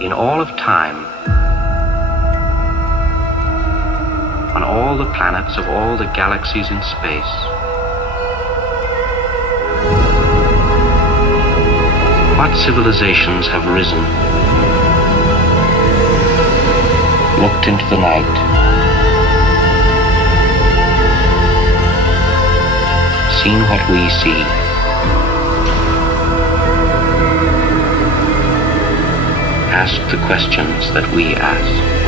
in all of time, on all the planets of all the galaxies in space, what civilizations have risen, looked into the night, seen what we see, asked the questions that we ask.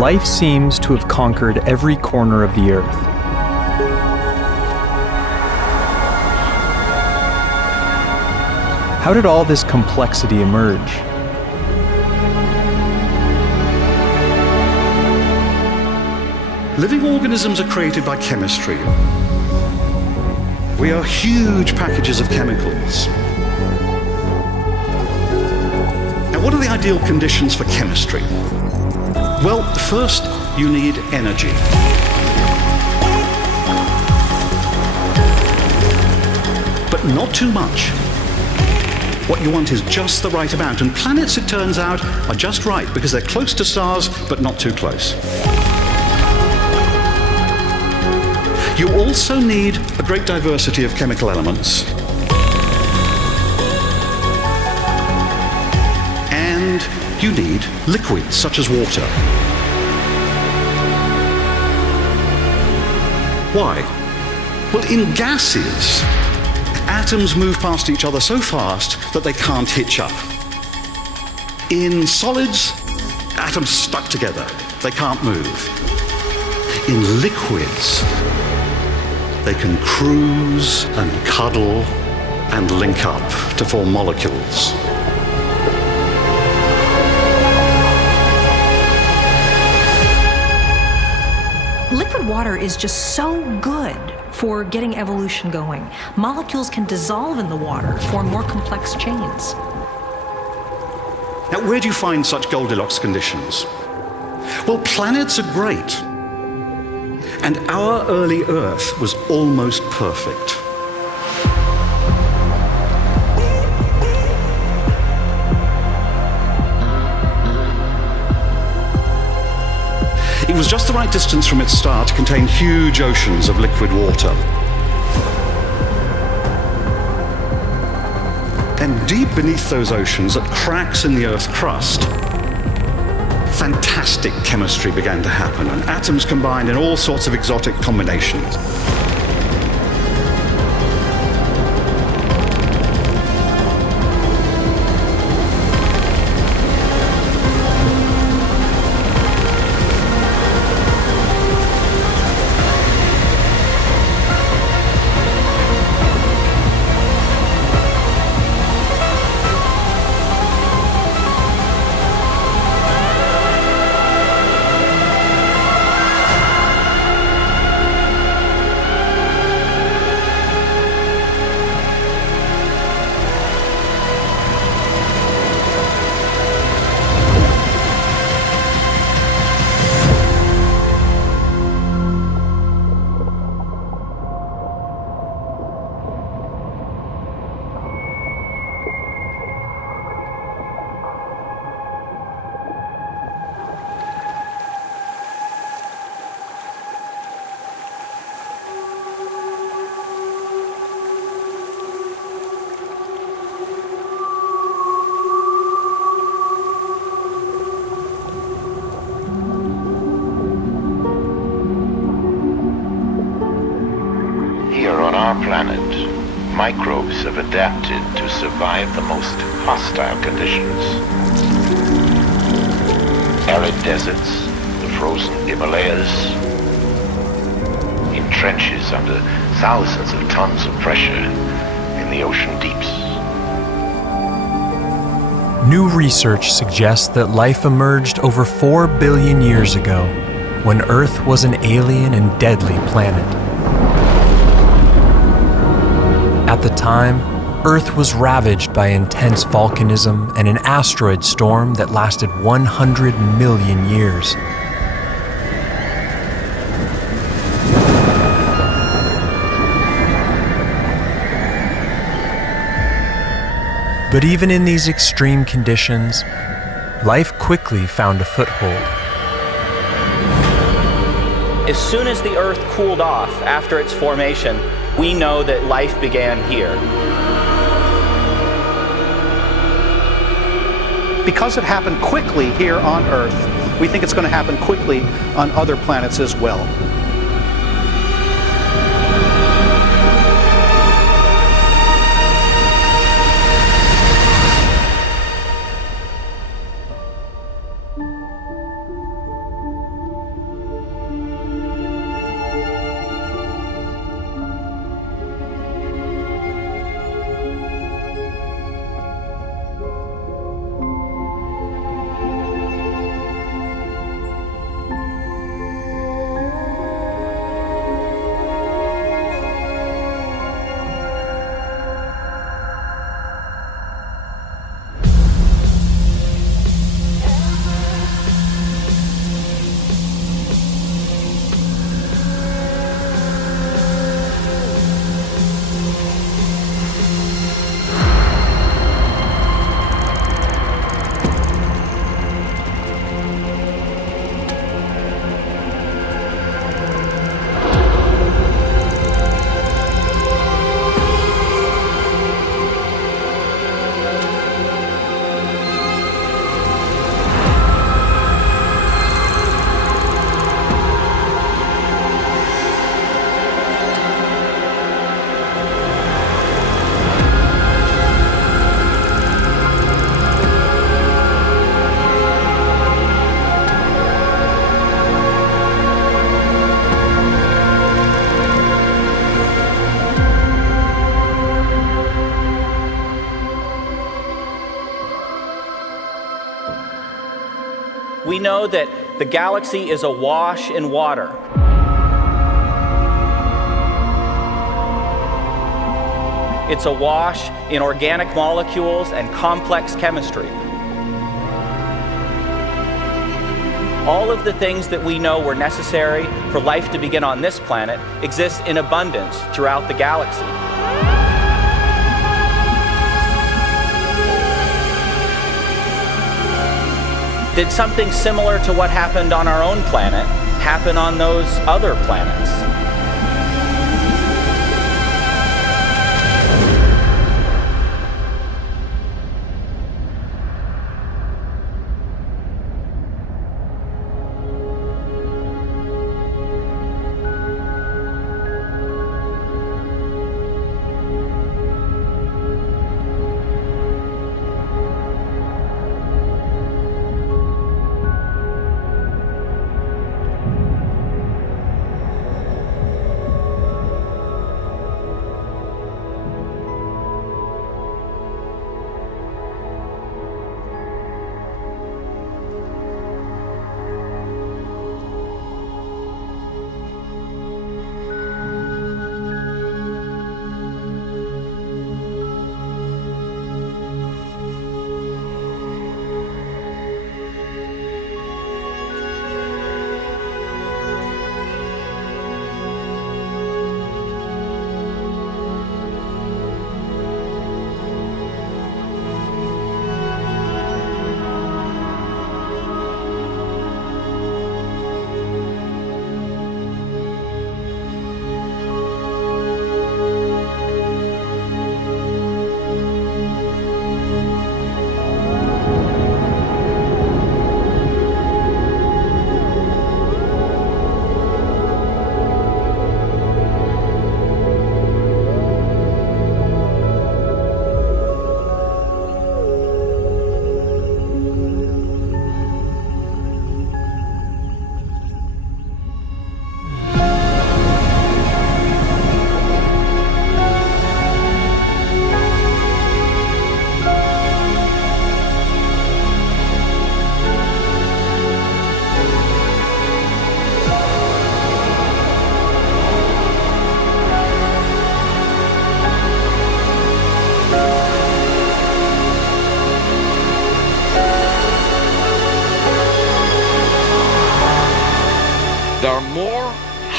Life seems to have conquered every corner of the Earth. How did all this complexity emerge? Living organisms are created by chemistry. We are huge packages of chemicals. Now, what are the ideal conditions for chemistry? Well, first, you need energy. But not too much. What you want is just the right amount, and planets, it turns out, are just right because they're close to stars, but not too close. You also need a great diversity of chemical elements. And you need liquids, such as water. Why? Well, in gases, atoms move past each other so fast that they can't hitch up. In solids, atoms stuck together. They can't move. In liquids, they can cruise and cuddle and link up to form molecules. Liquid water is just so good for getting evolution going. Molecules can dissolve in the water, form more complex chains. Now, where do you find such Goldilocks conditions? Well, planets are great. And our early Earth was almost perfect. It was just the right distance from its star to contain huge oceans of liquid water. And deep beneath those oceans, at cracks in the Earth's crust, fantastic chemistry began to happen, and atoms combined in all sorts of exotic combinations. our planet, microbes have adapted to survive the most hostile conditions. Arid deserts, the frozen Himalayas, in trenches under thousands of tons of pressure in the ocean deeps. New research suggests that life emerged over 4 billion years ago, when Earth was an alien and deadly planet. At the time, Earth was ravaged by intense volcanism and an asteroid storm that lasted 100 million years. But even in these extreme conditions, life quickly found a foothold. As soon as the Earth cooled off after its formation, we know that life began here. Because it happened quickly here on Earth, we think it's going to happen quickly on other planets as well. We know that the galaxy is awash in water. It's awash in organic molecules and complex chemistry. All of the things that we know were necessary for life to begin on this planet exist in abundance throughout the galaxy. Did something similar to what happened on our own planet happen on those other planets?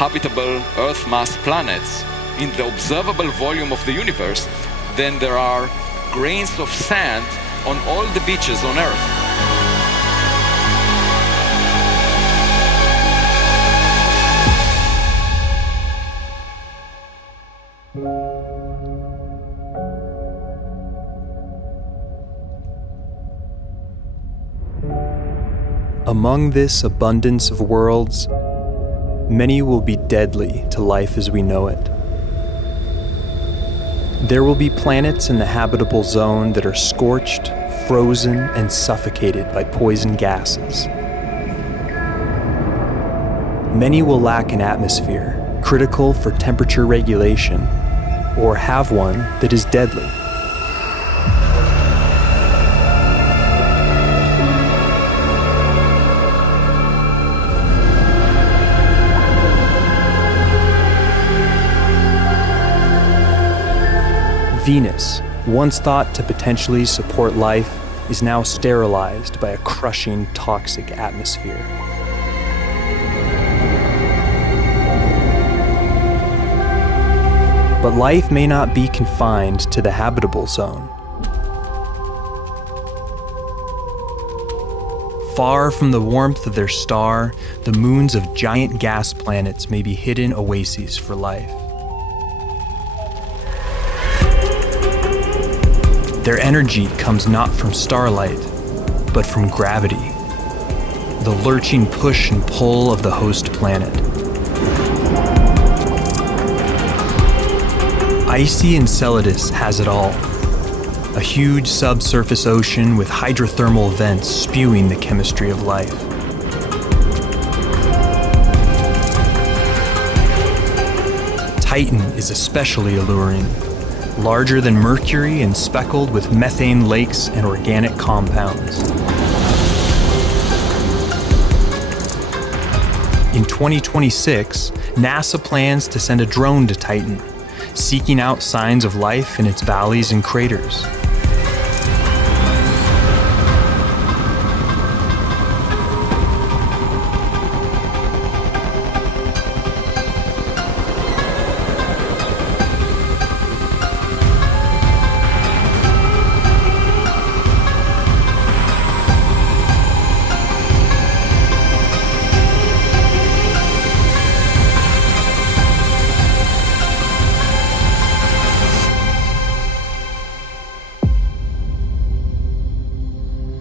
habitable Earth-mass planets in the observable volume of the universe than there are grains of sand on all the beaches on Earth. Among this abundance of worlds, many will be deadly to life as we know it. There will be planets in the habitable zone that are scorched, frozen, and suffocated by poison gases. Many will lack an atmosphere critical for temperature regulation, or have one that is deadly. Venus, once thought to potentially support life, is now sterilized by a crushing toxic atmosphere. But life may not be confined to the habitable zone. Far from the warmth of their star, the moons of giant gas planets may be hidden oases for life. Their energy comes not from starlight, but from gravity, the lurching push and pull of the host planet. Icy Enceladus has it all, a huge subsurface ocean with hydrothermal vents spewing the chemistry of life. Titan is especially alluring. Larger than Mercury and speckled with methane lakes and organic compounds. In 2026, NASA plans to send a drone to Titan, seeking out signs of life in its valleys and craters.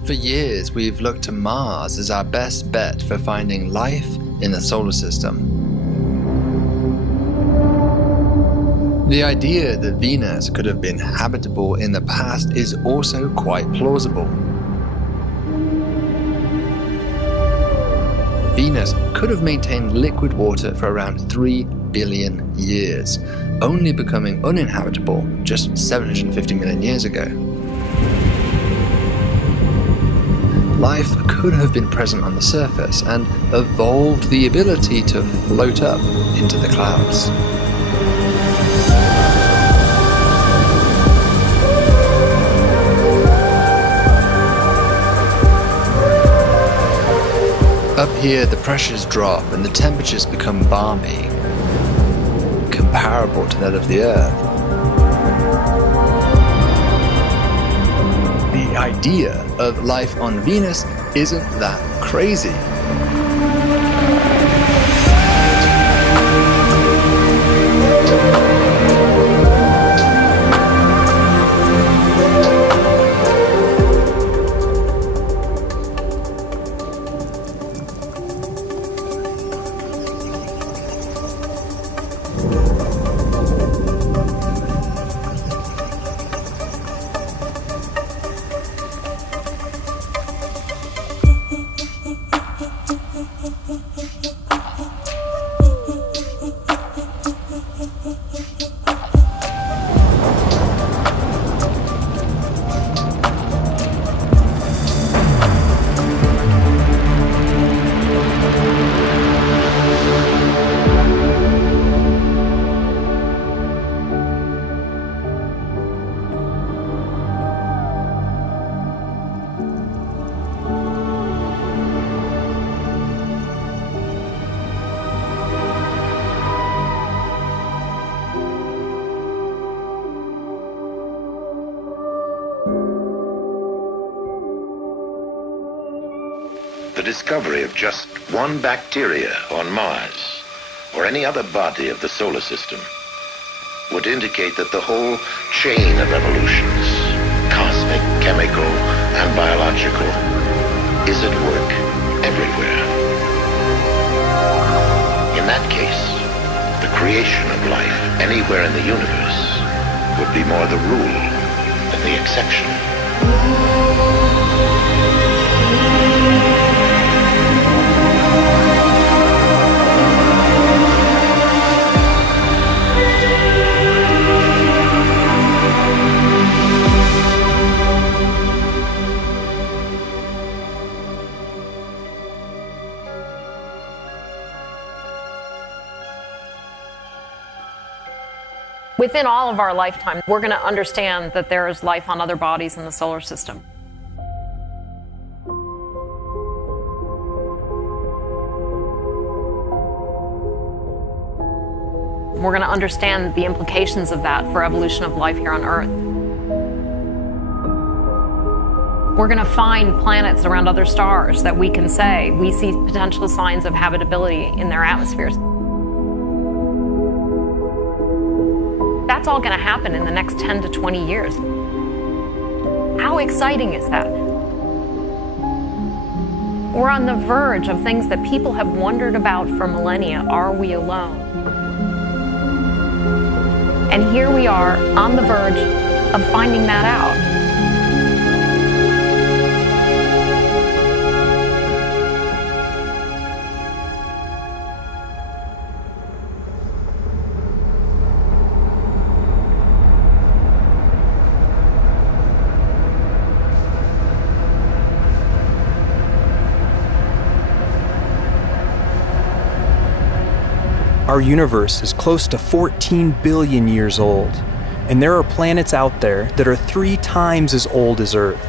For years, we've looked to Mars as our best bet for finding life in the solar system. The idea that Venus could have been habitable in the past is also quite plausible. Venus could have maintained liquid water for around 3 billion years, only becoming uninhabitable just 750 million years ago. Life could have been present on the surface and evolved the ability to float up into the clouds. Up here, the pressures drop and the temperatures become balmy, comparable to that of the Earth. The idea of life on Venus isn't that crazy. The discovery of just one bacteria on Mars, or any other body of the solar system, would indicate that the whole chain of evolutions, cosmic, chemical, and biological, is at work everywhere. In that case, the creation of life anywhere in the universe would be more the rule than the exception. Within all of our lifetime, we're going to understand that there is life on other bodies in the solar system. We're going to understand the implications of that for evolution of life here on Earth. We're going to find planets around other stars that we can say we see potential signs of habitability in their atmospheres. That's all going to happen in the next 10 to 20 years. How exciting is that? We're on the verge of things that people have wondered about for millennia. Are we alone? And here we are on the verge of finding that out. Our universe is close to 14 billion years old, and there are planets out there that are 3 times as old as Earth.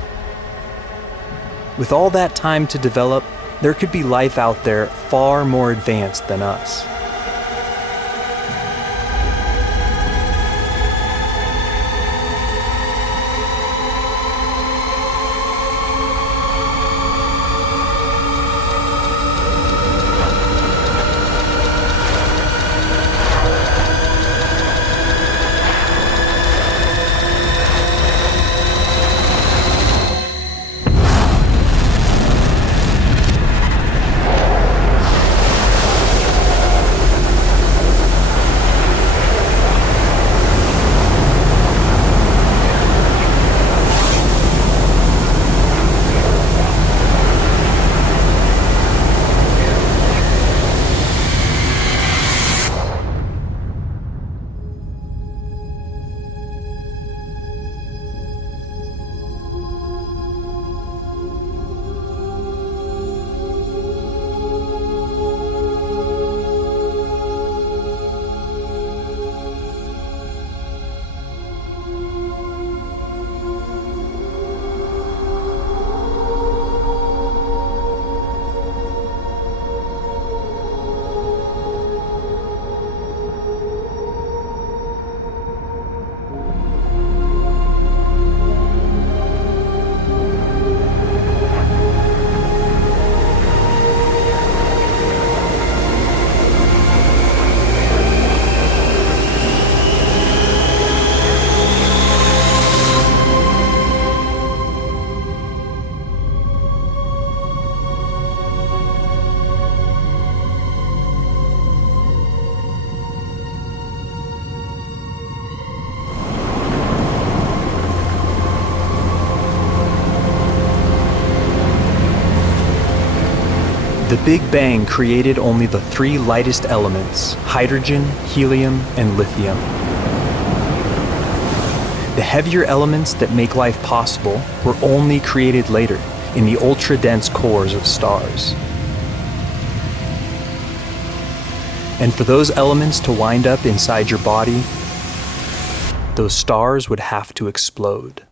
With all that time to develop, there could be life out there far more advanced than us. The Big Bang created only the 3 lightest elements: hydrogen, helium, and lithium. The heavier elements that make life possible were only created later in the ultra-dense cores of stars. And for those elements to wind up inside your body, those stars would have to explode.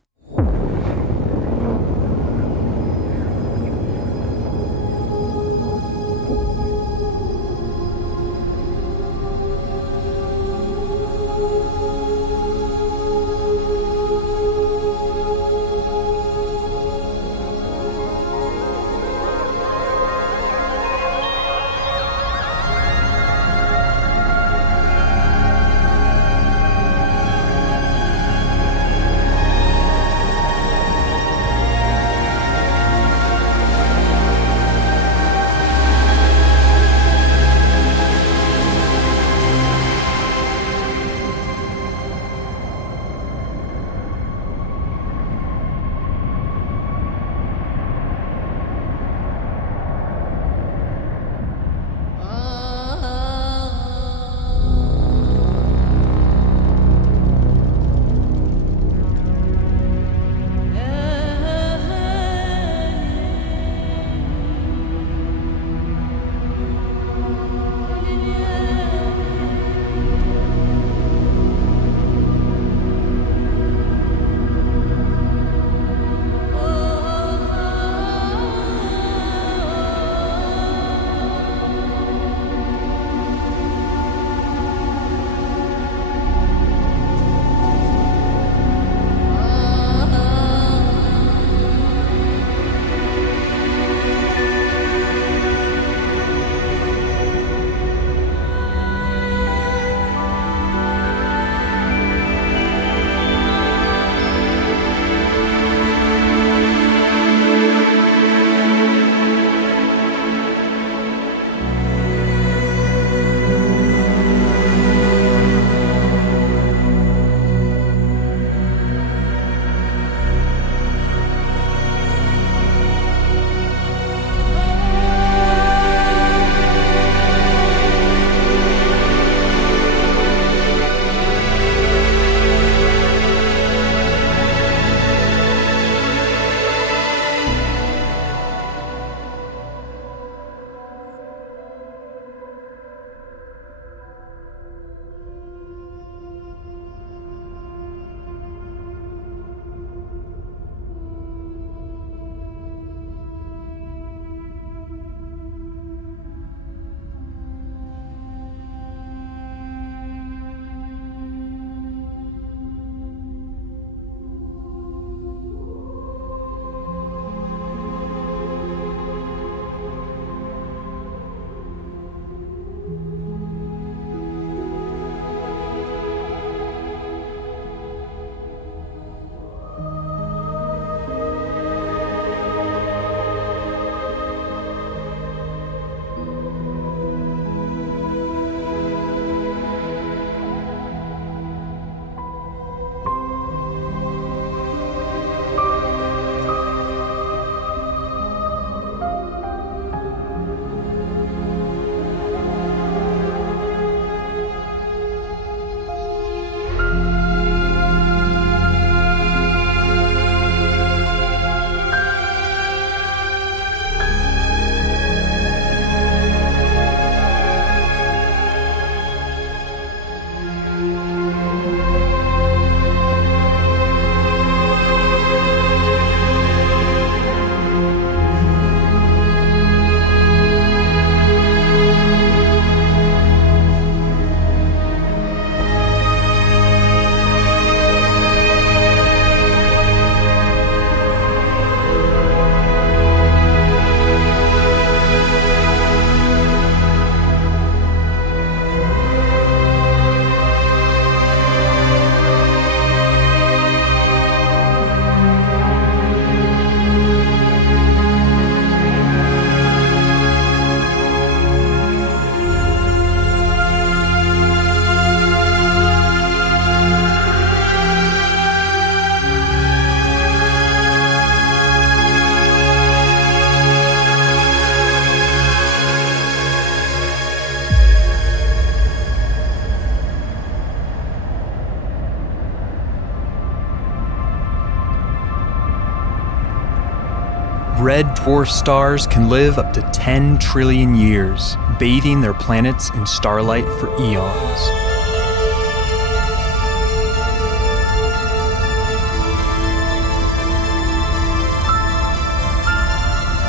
Red dwarf stars can live up to 10 trillion years, bathing their planets in starlight for eons.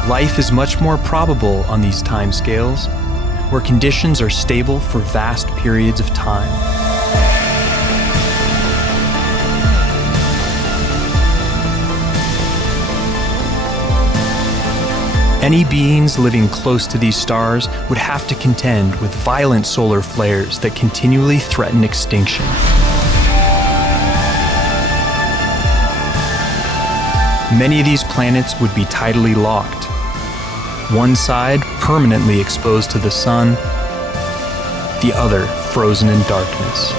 Life is much more probable on these timescales, where conditions are stable for vast periods of time. Any beings living close to these stars would have to contend with violent solar flares that continually threaten extinction. Many of these planets would be tidally locked. One side permanently exposed to the sun, the other frozen in darkness.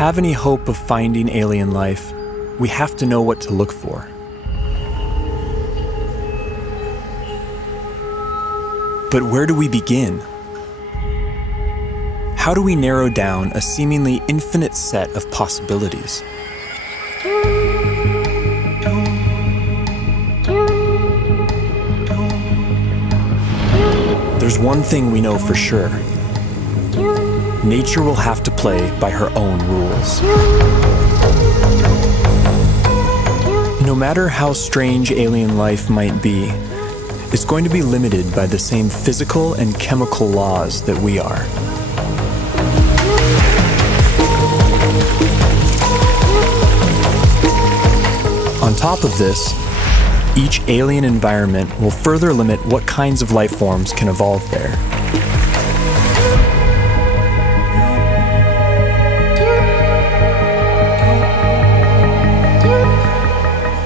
have any hope of finding alien life, we have to know what to look for. But where do we begin? How do we narrow down a seemingly infinite set of possibilities? There's one thing we know for sure. Nature will have to play by her own rules. No matter how strange alien life might be, it's going to be limited by the same physical and chemical laws that we are. On top of this, each alien environment will further limit what kinds of life forms can evolve there.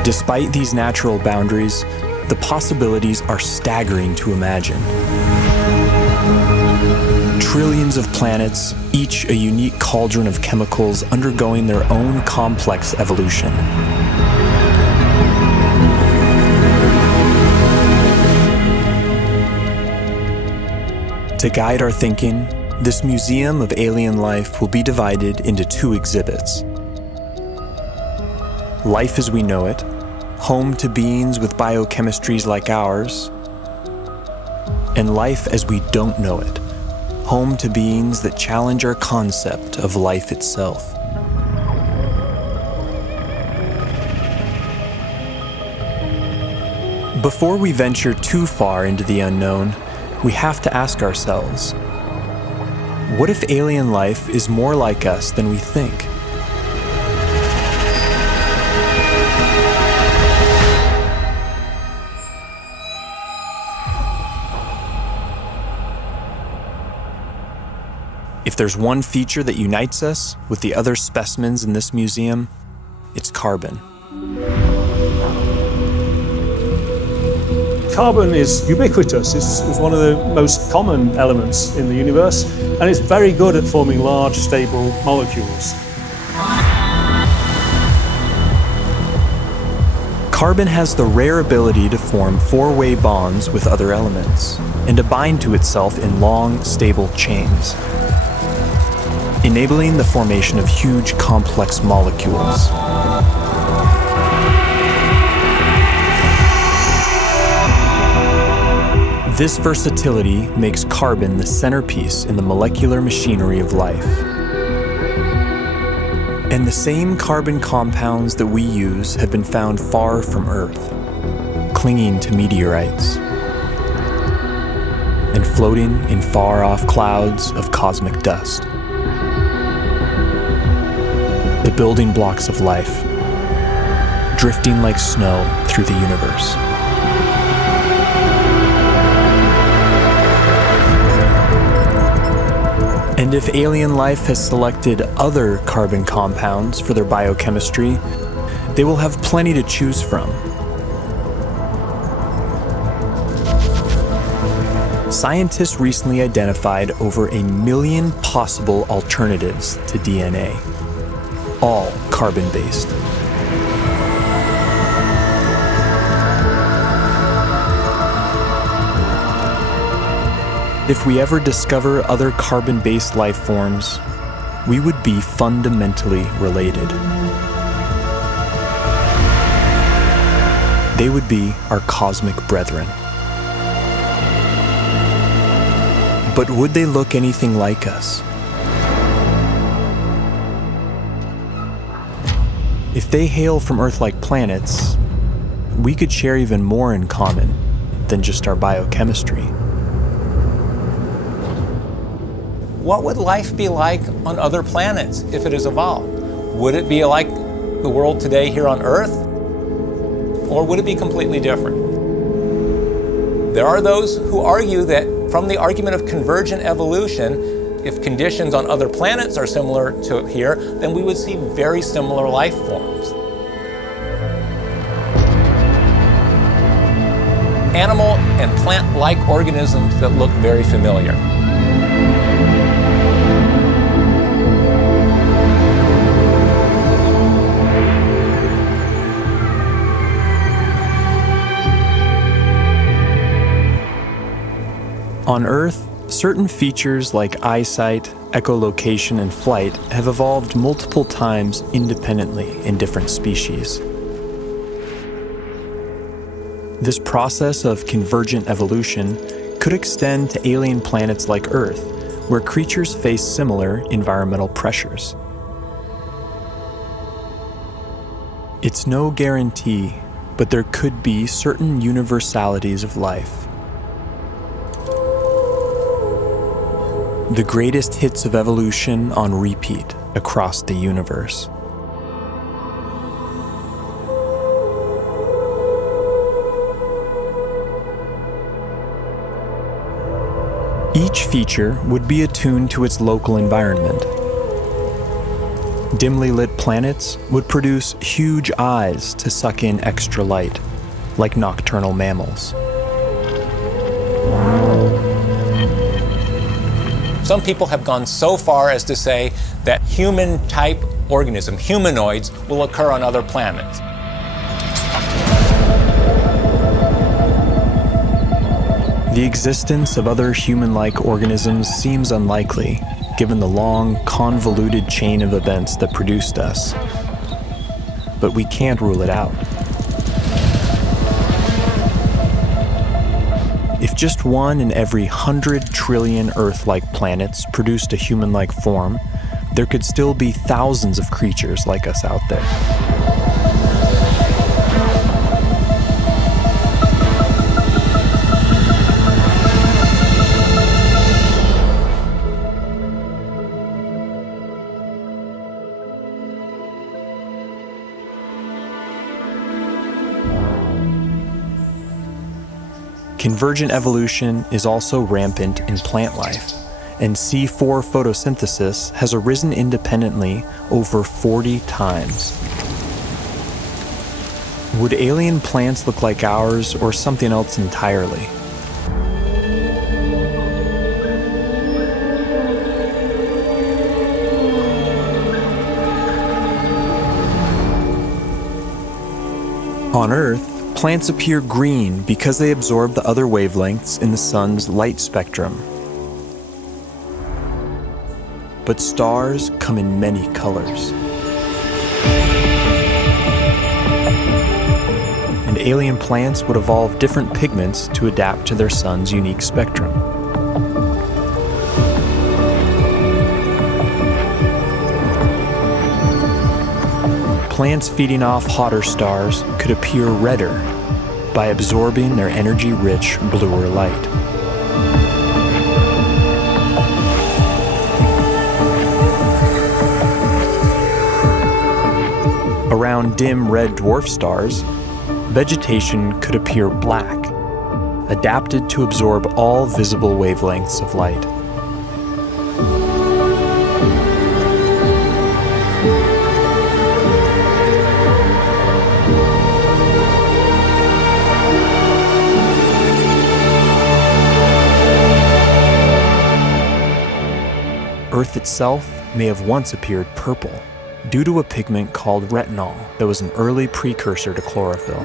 Despite these natural boundaries, the possibilities are staggering to imagine. Trillions of planets, each a unique cauldron of chemicals undergoing their own complex evolution. To guide our thinking, this museum of alien life will be divided into two exhibits. Life as we know it, home to beings with biochemistries like ours, and life as we don't know it, home to beings that challenge our concept of life itself. Before we venture too far into the unknown, we have to ask ourselves, what if alien life is more like us than we think? If there's one feature that unites us with the other specimens in this museum, it's carbon. Carbon is ubiquitous. It's one of the most common elements in the universe, and it's very good at forming large, stable molecules. Carbon has the rare ability to form four-way bonds with other elements and to bind to itself in long, stable chains, enabling the formation of huge, complex molecules. This versatility makes carbon the centerpiece in the molecular machinery of life. And the same carbon compounds that we use have been found far from Earth, clinging to meteorites, and floating in far-off clouds of cosmic dust. The building blocks of life, drifting like snow through the universe. And if alien life has selected other carbon compounds for their biochemistry, they will have plenty to choose from. Scientists recently identified over 1 million possible alternatives to DNA, all carbon-based. If we ever discover other carbon-based life forms, we would be fundamentally related. They would be our cosmic brethren. But would they look anything like us? If they hail from Earth-like planets, we could share even more in common than just our biochemistry. What would life be like on other planets if it has evolved? Would it be like the world today here on Earth? Or would it be completely different? There are those who argue that from the argument of convergent evolution, if conditions on other planets are similar to here, then we would see very similar life forms. Animal and plant-like organisms that look very familiar. On Earth, certain features like eyesight, echolocation, and flight have evolved multiple times independently in different species. This process of convergent evolution could extend to alien planets like Earth, where creatures face similar environmental pressures. It's no guarantee, but there could be certain universalities of life. The greatest hits of evolution on repeat across the universe. Each feature would be attuned to its local environment. Dimly lit planets would produce huge eyes to suck in extra light, like nocturnal mammals. Some people have gone so far as to say that human-type organisms, humanoids, will occur on other planets. The existence of other human-like organisms seems unlikely, given the long, convoluted chain of events that produced us. But we can't rule it out. If just one in every 100 trillion Earth-like planets produced a human-like form, there could still be thousands of creatures like us out there. Convergent evolution is also rampant in plant life, and C4 photosynthesis has arisen independently over 40 times. Would alien plants look like ours or something else entirely? On Earth, plants appear green because they absorb the other wavelengths in the sun's light spectrum. But stars come in many colors. And alien plants would evolve different pigments to adapt to their sun's unique spectrum. Plants feeding off hotter stars could appear redder by absorbing their energy-rich bluer light. Around dim red dwarf stars, vegetation could appear black, adapted to absorb all visible wavelengths of light. Earth itself may have once appeared purple due to a pigment called retinol that was an early precursor to chlorophyll.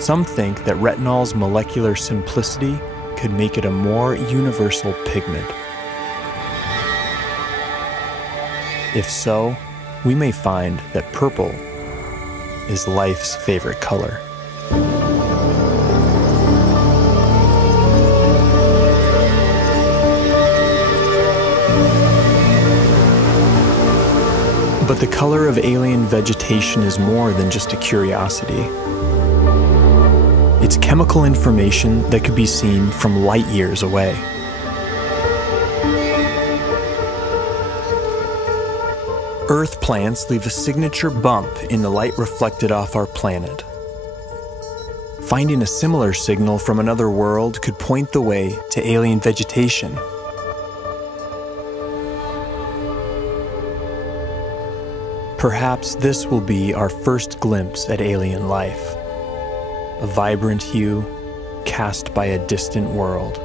Some think that retinol's molecular simplicity could make it a more universal pigment. If so, we may find that purple is life's favorite color. But the color of alien vegetation is more than just a curiosity. It's chemical information that could be seen from light years away. Earth plants leave a signature bump in the light reflected off our planet. Finding a similar signal from another world could point the way to alien vegetation. Perhaps this will be our first glimpse at alien life, a vibrant hue cast by a distant world.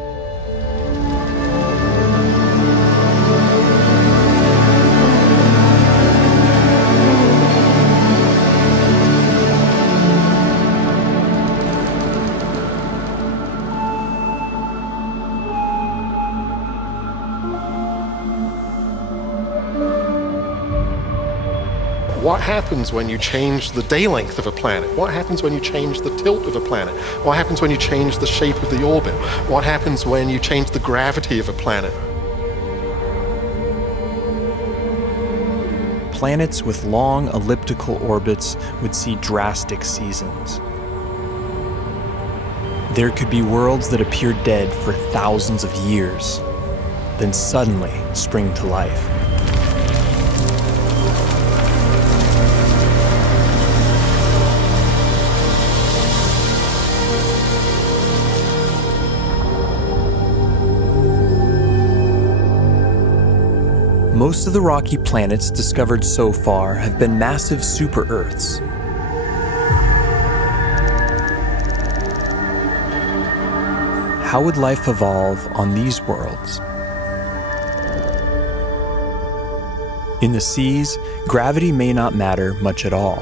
What happens when you change the day length of a planet? What happens when you change the tilt of a planet? What happens when you change the shape of the orbit? What happens when you change the gravity of a planet? Planets with long elliptical orbits would see drastic seasons. There could be worlds that appear dead for thousands of years, then suddenly spring to life. Most of the rocky planets discovered so far have been massive super-Earths. How would life evolve on these worlds? In the seas, gravity may not matter much at all.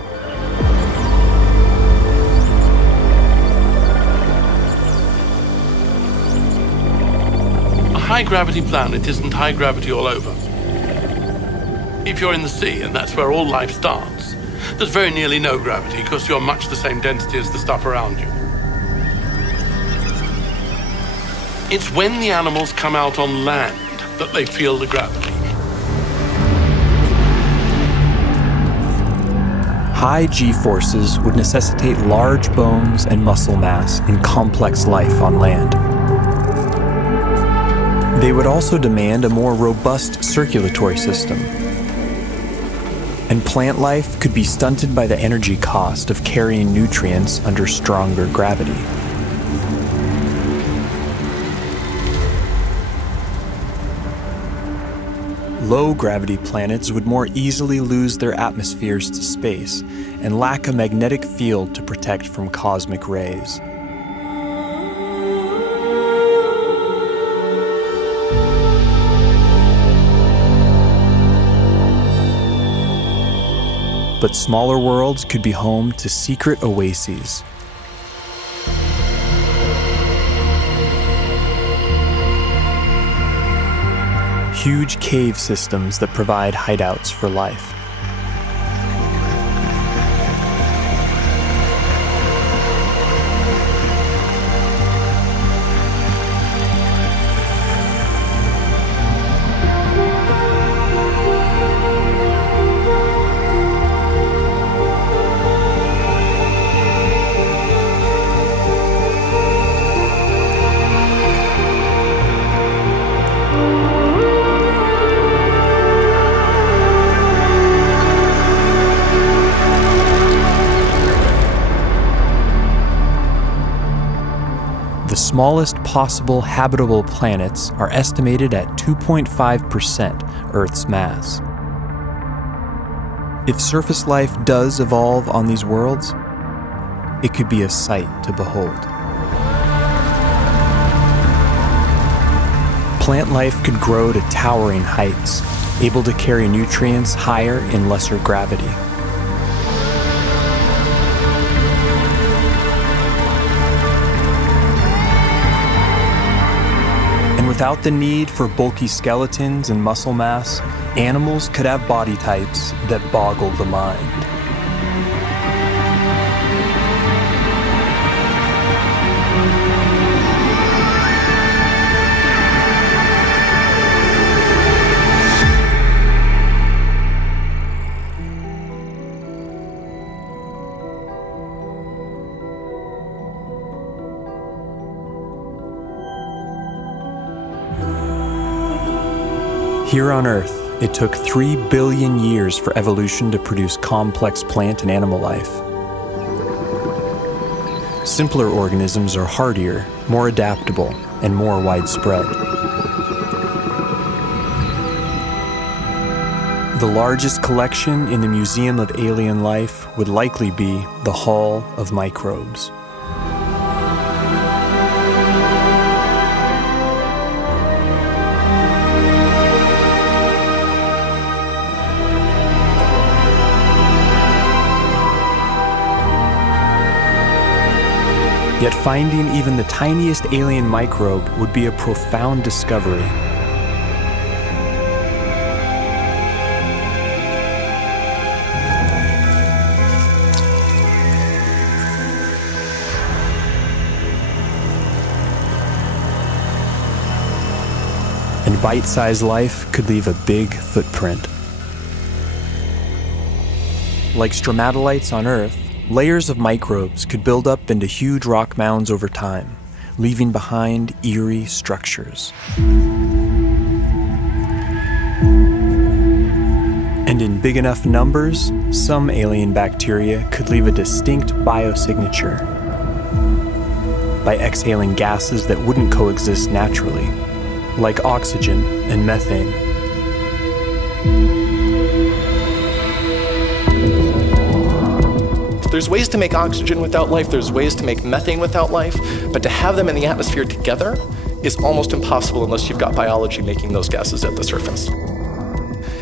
A high-gravity planet isn't high gravity all over. If you're in the sea, and that's where all life starts, there's very nearly no gravity because you're much the same density as the stuff around you. It's when the animals come out on land that they feel the gravity. High G-forces would necessitate large bones and muscle mass in complex life on land. They would also demand a more robust circulatory system. And plant life could be stunted by the energy cost of carrying nutrients under stronger gravity. Low-gravity planets would more easily lose their atmospheres to space and lack a magnetic field to protect from cosmic rays. But smaller worlds could be home to secret oases. Huge cave systems that provide hideouts for life. The smallest possible habitable planets are estimated at 2.5% Earth's mass. If surface life does evolve on these worlds, it could be a sight to behold. Plant life could grow to towering heights, able to carry nutrients higher in lesser gravity. Without the need for bulky skeletons and muscle mass, animals could have body types that boggle the mind. Here on Earth, it took 3 billion years for evolution to produce complex plant and animal life. Simpler organisms are hardier, more adaptable, and more widespread. The largest collection in the Museum of Alien Life would likely be the Hall of Microbes. Yet finding even the tiniest alien microbe would be a profound discovery. and bite-sized life could leave a big footprint. Like stromatolites on Earth, layers of microbes could build up into huge rock mounds over time, leaving behind eerie structures. And in big enough numbers, some alien bacteria could leave a distinct biosignature by exhaling gases that wouldn't coexist naturally, like oxygen and methane. There's ways to make oxygen without life, there's ways to make methane without life, but to have them in the atmosphere together is almost impossible unless you've got biology making those gases at the surface.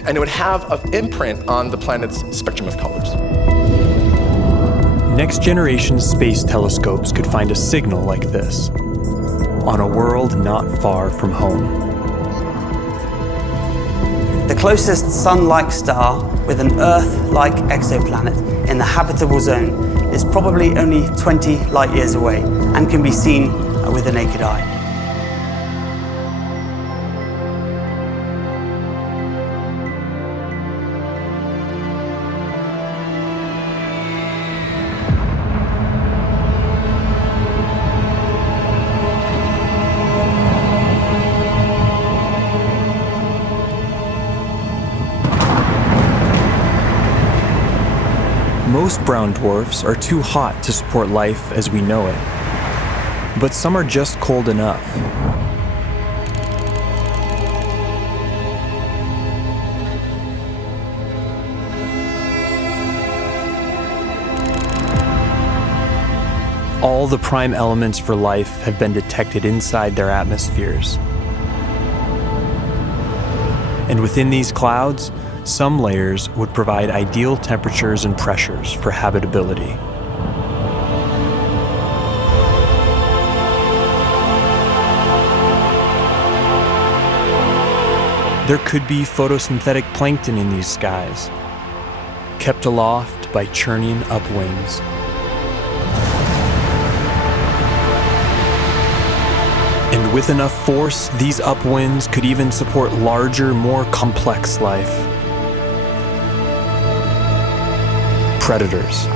And it would have an imprint on the planet's spectrum of colors. Next-generation space telescopes could find a signal like this on a world not far from home. The closest Sun-like star with an Earth-like exoplanet in the habitable zone is probably only 20 light years away and can be seen with the naked eye. Most brown dwarfs are too hot to support life as we know it, but some are just cold enough. All the prime elements for life have been detected inside their atmospheres. And within these clouds, some layers would provide ideal temperatures and pressures for habitability. There could be photosynthetic plankton in these skies, kept aloft by churning upwinds. And with enough force, these upwinds could even support larger, more complex life. Predators.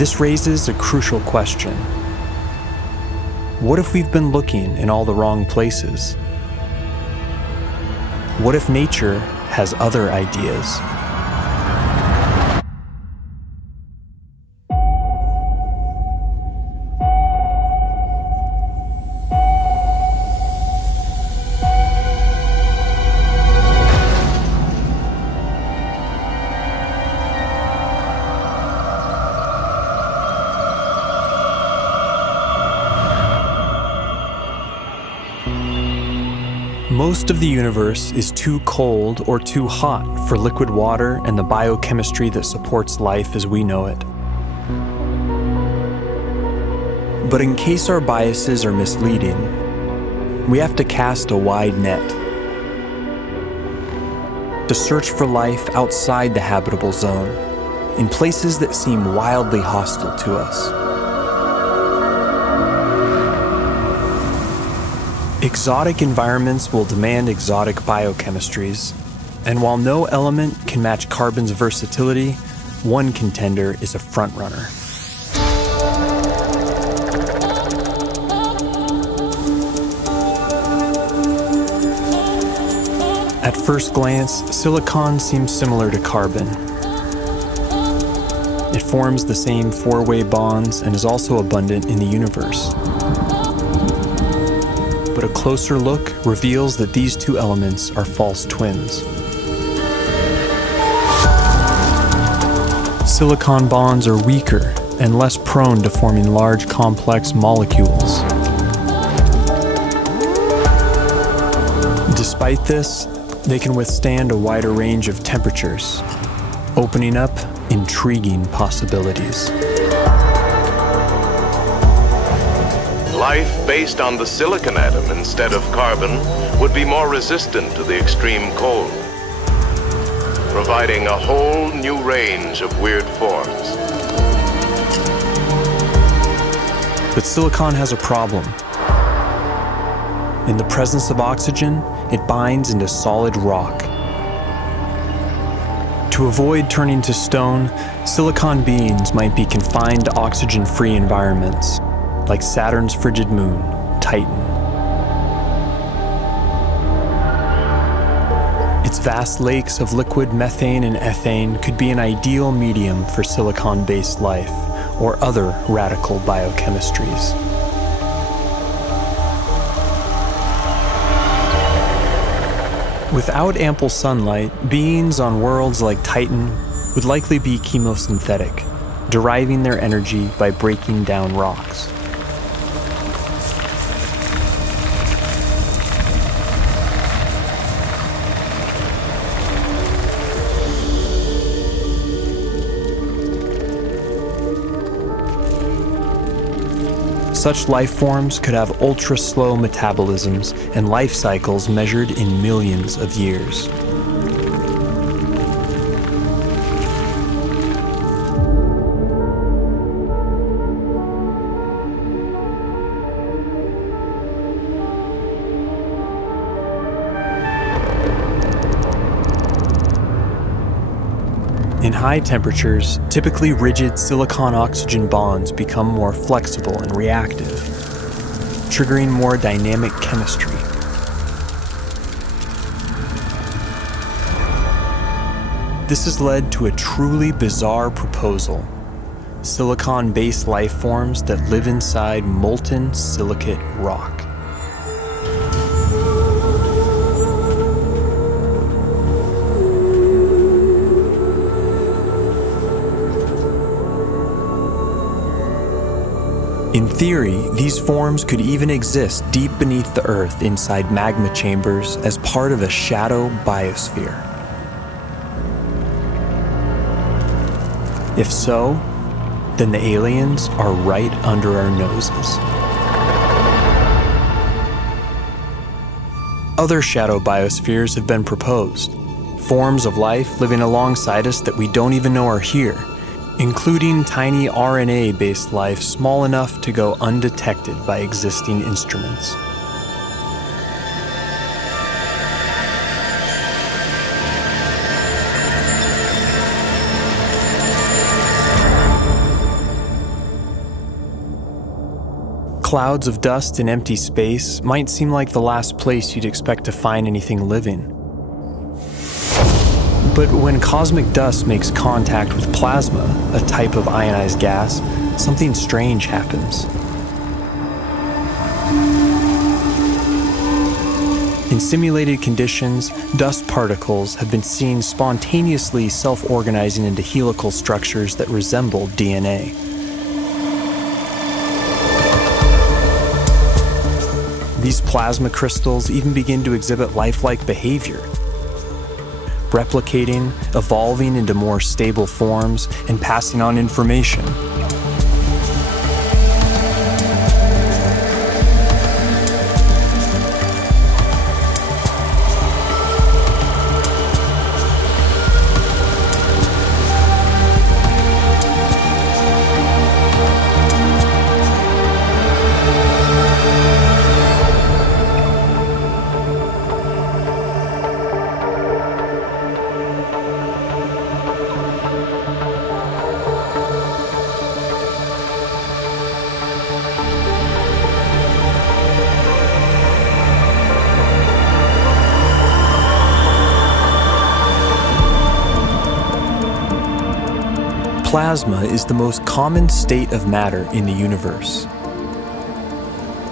This raises a crucial question. What if we've been looking in all the wrong places? What if nature has other ideas? Most of the universe is too cold or too hot for liquid water and the biochemistry that supports life as we know it. But in case our biases are misleading, we have to cast a wide net to search for life outside the habitable zone, in places that seem wildly hostile to us. Exotic environments will demand exotic biochemistries, and while no element can match carbon's versatility, one contender is a frontrunner. At first glance, silicon seems similar to carbon. It forms the same four-way bonds and is also abundant in the universe. But a closer look reveals that these two elements are false twins. Silicon bonds are weaker and less prone to forming large, complex molecules. Despite this, they can withstand a wider range of temperatures, opening up intriguing possibilities. Life based on the silicon atom instead of carbon would be more resistant to the extreme cold, providing a whole new range of weird forms. But silicon has a problem. In the presence of oxygen, it binds into solid rock. To avoid turning to stone, silicon beings might be confined to oxygen-free environments, like Saturn's frigid moon, Titan. Its vast lakes of liquid methane and ethane could be an ideal medium for silicon-based life, or other radical biochemistries. Without ample sunlight, beings on worlds like Titan would likely be chemosynthetic, deriving their energy by breaking down rocks. Such life forms could have ultra-slow metabolisms and life cycles measured in millions of years. In high temperatures, typically rigid silicon-oxygen bonds become more flexible and reactive, triggering more dynamic chemistry. This has led to a truly bizarre proposal: silicon-based life forms that live inside molten silicate rock. In theory, these forms could even exist deep beneath the Earth inside magma chambers as part of a shadow biosphere. If so, then the aliens are right under our noses. Other shadow biospheres have been proposed, forms of life living alongside us that we don't even know are here, including tiny RNA-based life small enough to go undetected by existing instruments. Clouds of dust in empty space might seem like the last place you'd expect to find anything living. But when cosmic dust makes contact with plasma, a type of ionized gas, something strange happens. In simulated conditions, dust particles have been seen spontaneously self-organizing into helical structures that resemble DNA. These plasma crystals even begin to exhibit lifelike behavior, replicating, evolving into more stable forms, and passing on information. Plasma is the most common state of matter in the universe.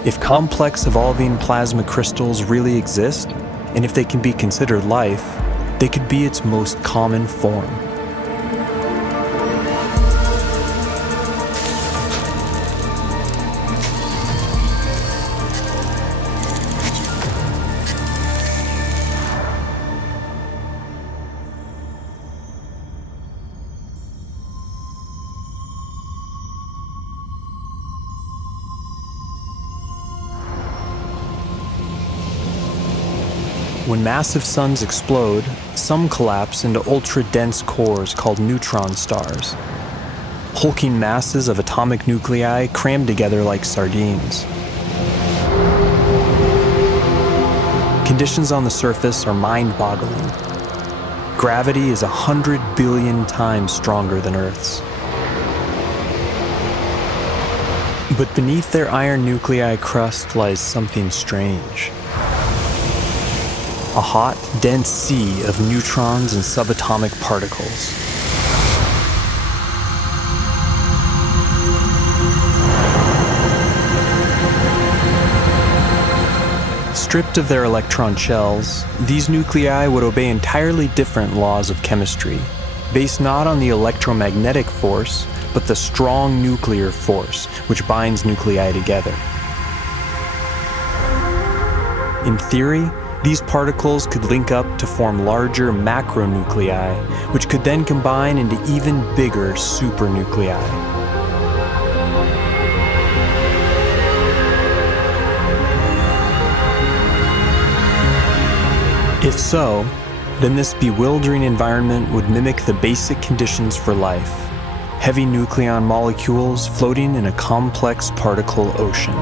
If complex evolving plasma crystals really exist, and if they can be considered life, they could be its most common form. When massive suns explode, some collapse into ultra-dense cores called neutron stars. Hulking masses of atomic nuclei crammed together like sardines. Conditions on the surface are mind-boggling. Gravity is 100 billion times stronger than Earth's. But beneath their iron nuclei crust lies something strange. A hot, dense sea of neutrons and subatomic particles. Stripped of their electron shells, these nuclei would obey entirely different laws of chemistry, based not on the electromagnetic force, but the strong nuclear force which binds nuclei together. In theory, these particles could link up to form larger macronuclei, which could then combine into even bigger supernuclei. If so, then this bewildering environment would mimic the basic conditions for life: heavy nucleon molecules floating in a complex particle ocean.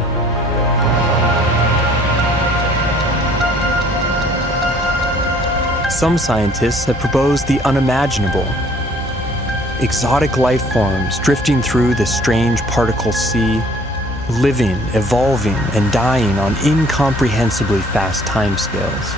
Some scientists have proposed the unimaginable. Exotic life forms drifting through this strange particle sea, living, evolving, and dying on incomprehensibly fast timescales.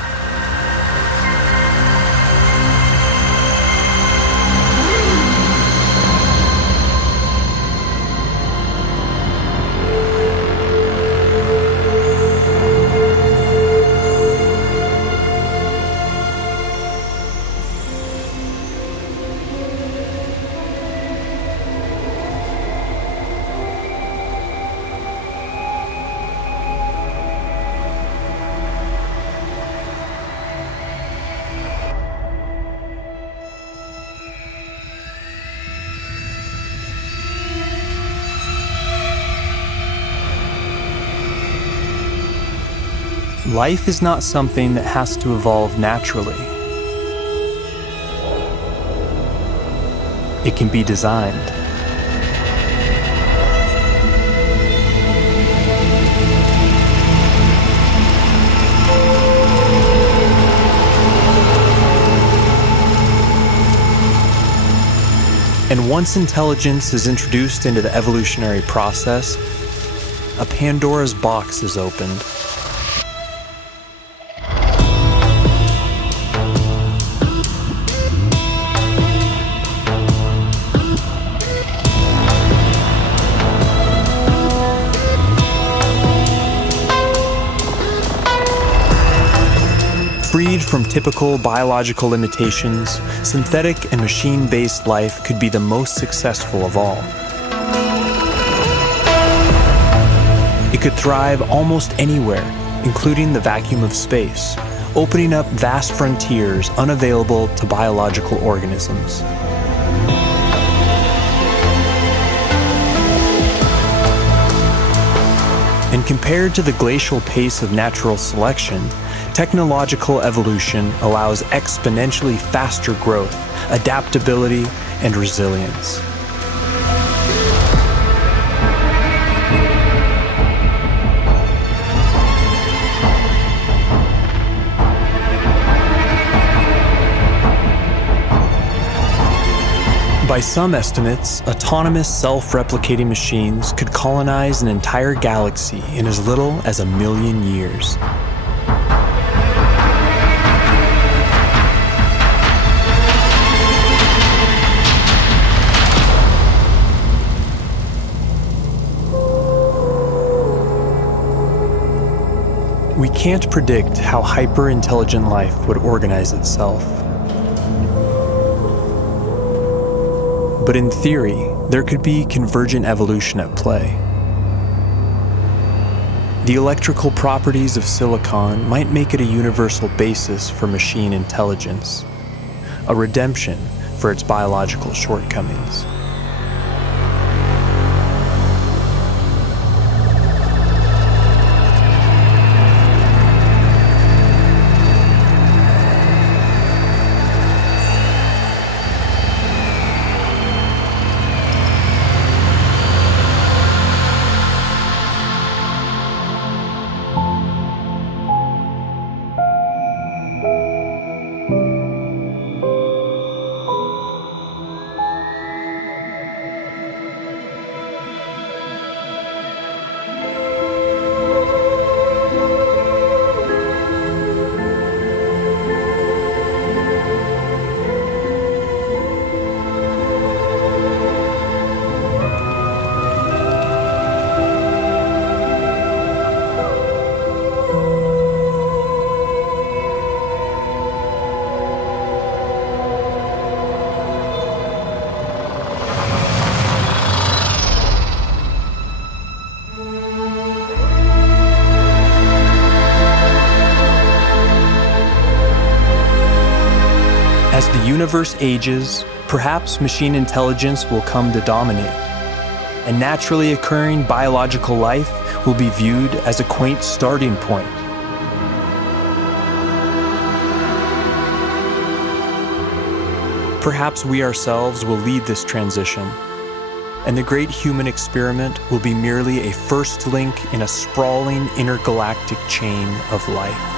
Life is not something that has to evolve naturally. It can be designed. And once intelligence is introduced into the evolutionary process, a Pandora's box is opened. Freed from typical biological limitations, synthetic and machine-based life could be the most successful of all. It could thrive almost anywhere, including the vacuum of space, opening up vast frontiers unavailable to biological organisms. And compared to the glacial pace of natural selection, technological evolution allows exponentially faster growth, adaptability, and resilience. By some estimates, autonomous self-replicating machines could colonize an entire galaxy in as little as 1 million years. We can't predict how hyper-intelligent life would organize itself. But in theory, there could be convergent evolution at play. The electrical properties of silicon might make it a universal basis for machine intelligence, a redemption for its biological shortcomings. universe ages, perhaps machine intelligence will come to dominate, and naturally occurring biological life will be viewed as a quaint starting point. Perhaps we ourselves will lead this transition, and the great human experiment will be merely a first link in a sprawling intergalactic chain of life.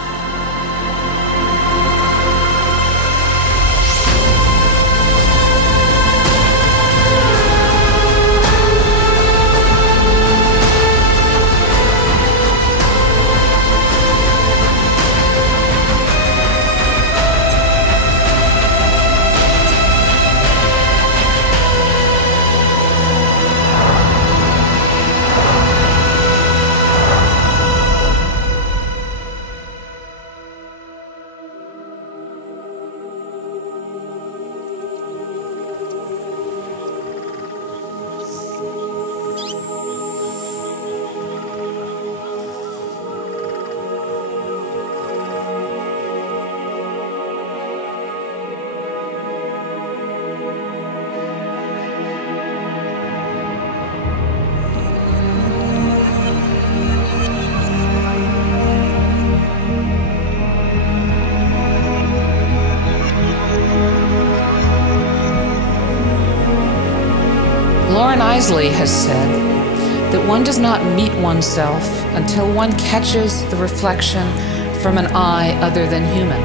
Has said that one does not meet oneself until one catches the reflection from an eye other than human.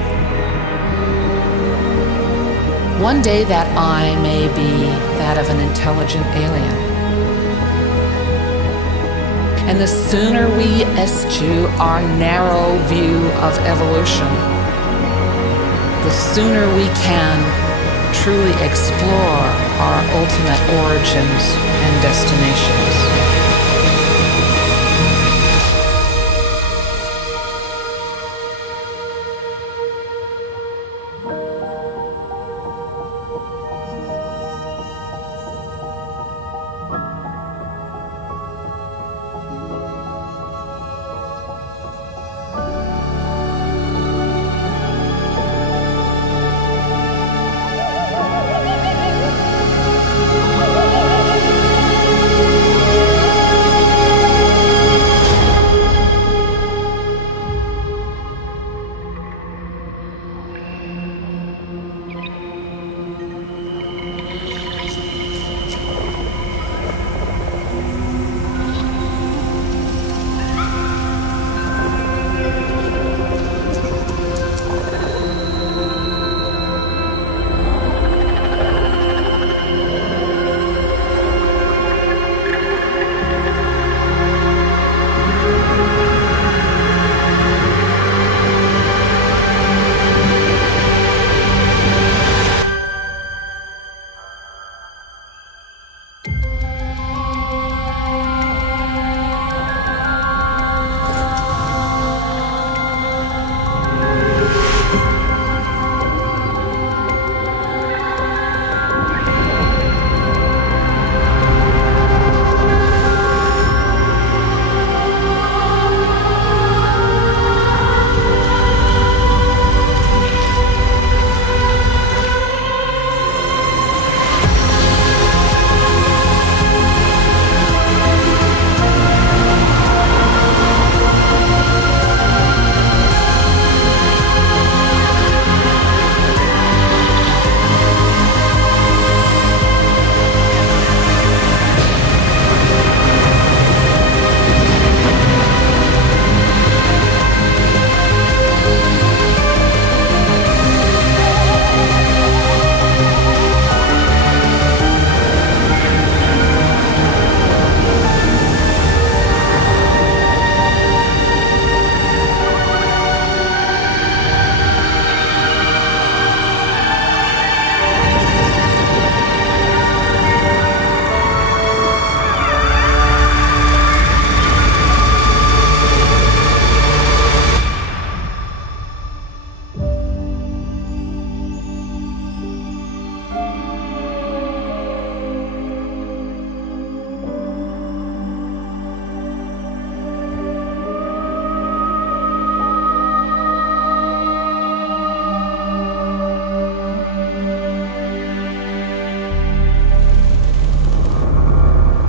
One day that eye may be that of an intelligent alien. And the sooner we eschew our narrow view of evolution, the sooner we can truly explore our ultimate origins and destinations.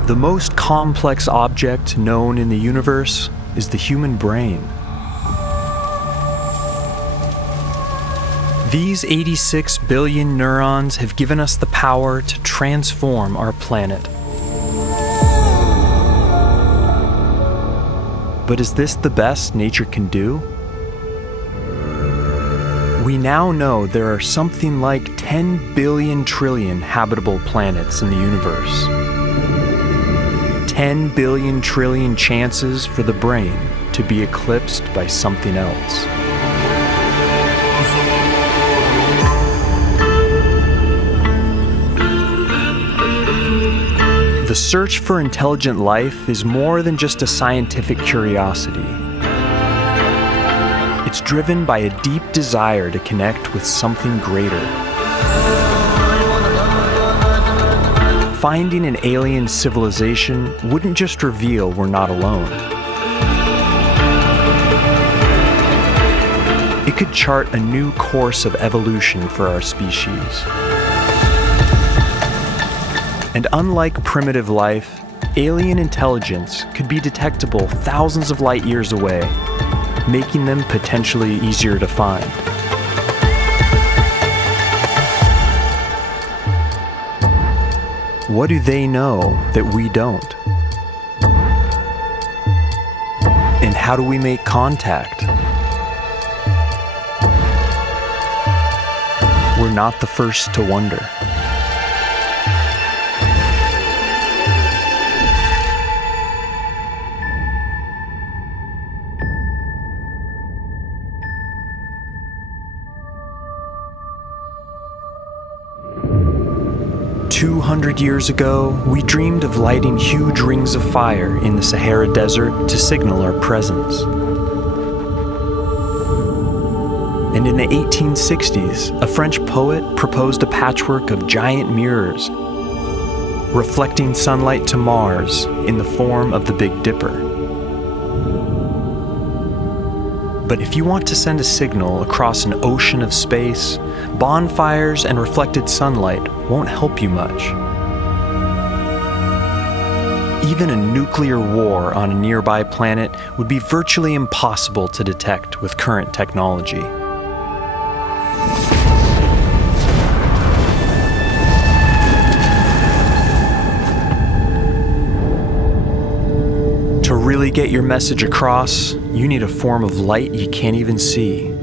The most complex object known in the universe is the human brain. These 86 billion neurons have given us the power to transform our planet. But is this the best nature can do? We now know there are something like 10 billion trillion habitable planets in the universe. 10 billion trillion chances for the brain to be eclipsed by something else. The search for intelligent life is more than just a scientific curiosity. It's driven by a deep desire to connect with something greater. Finding an alien civilization wouldn't just reveal we're not alone. It could chart a new course of evolution for our species. And unlike primitive life, alien intelligence could be detectable thousands of light years away, making them potentially easier to find. What do they know that we don't? And how do we make contact? We're not the first to wonder. "200 years ago, we dreamed of lighting huge rings of fire in the Sahara Desert to signal our presence. And in the 1860s, a French poet proposed a patchwork of giant mirrors, reflecting sunlight to Mars in the form of the Big Dipper. But if you want to send a signal across an ocean of space, bonfires and reflected sunlight won't help you much. Even a nuclear war on a nearby planet would be virtually impossible to detect with current technology. To really get your message across, you need a form of light you can't even see.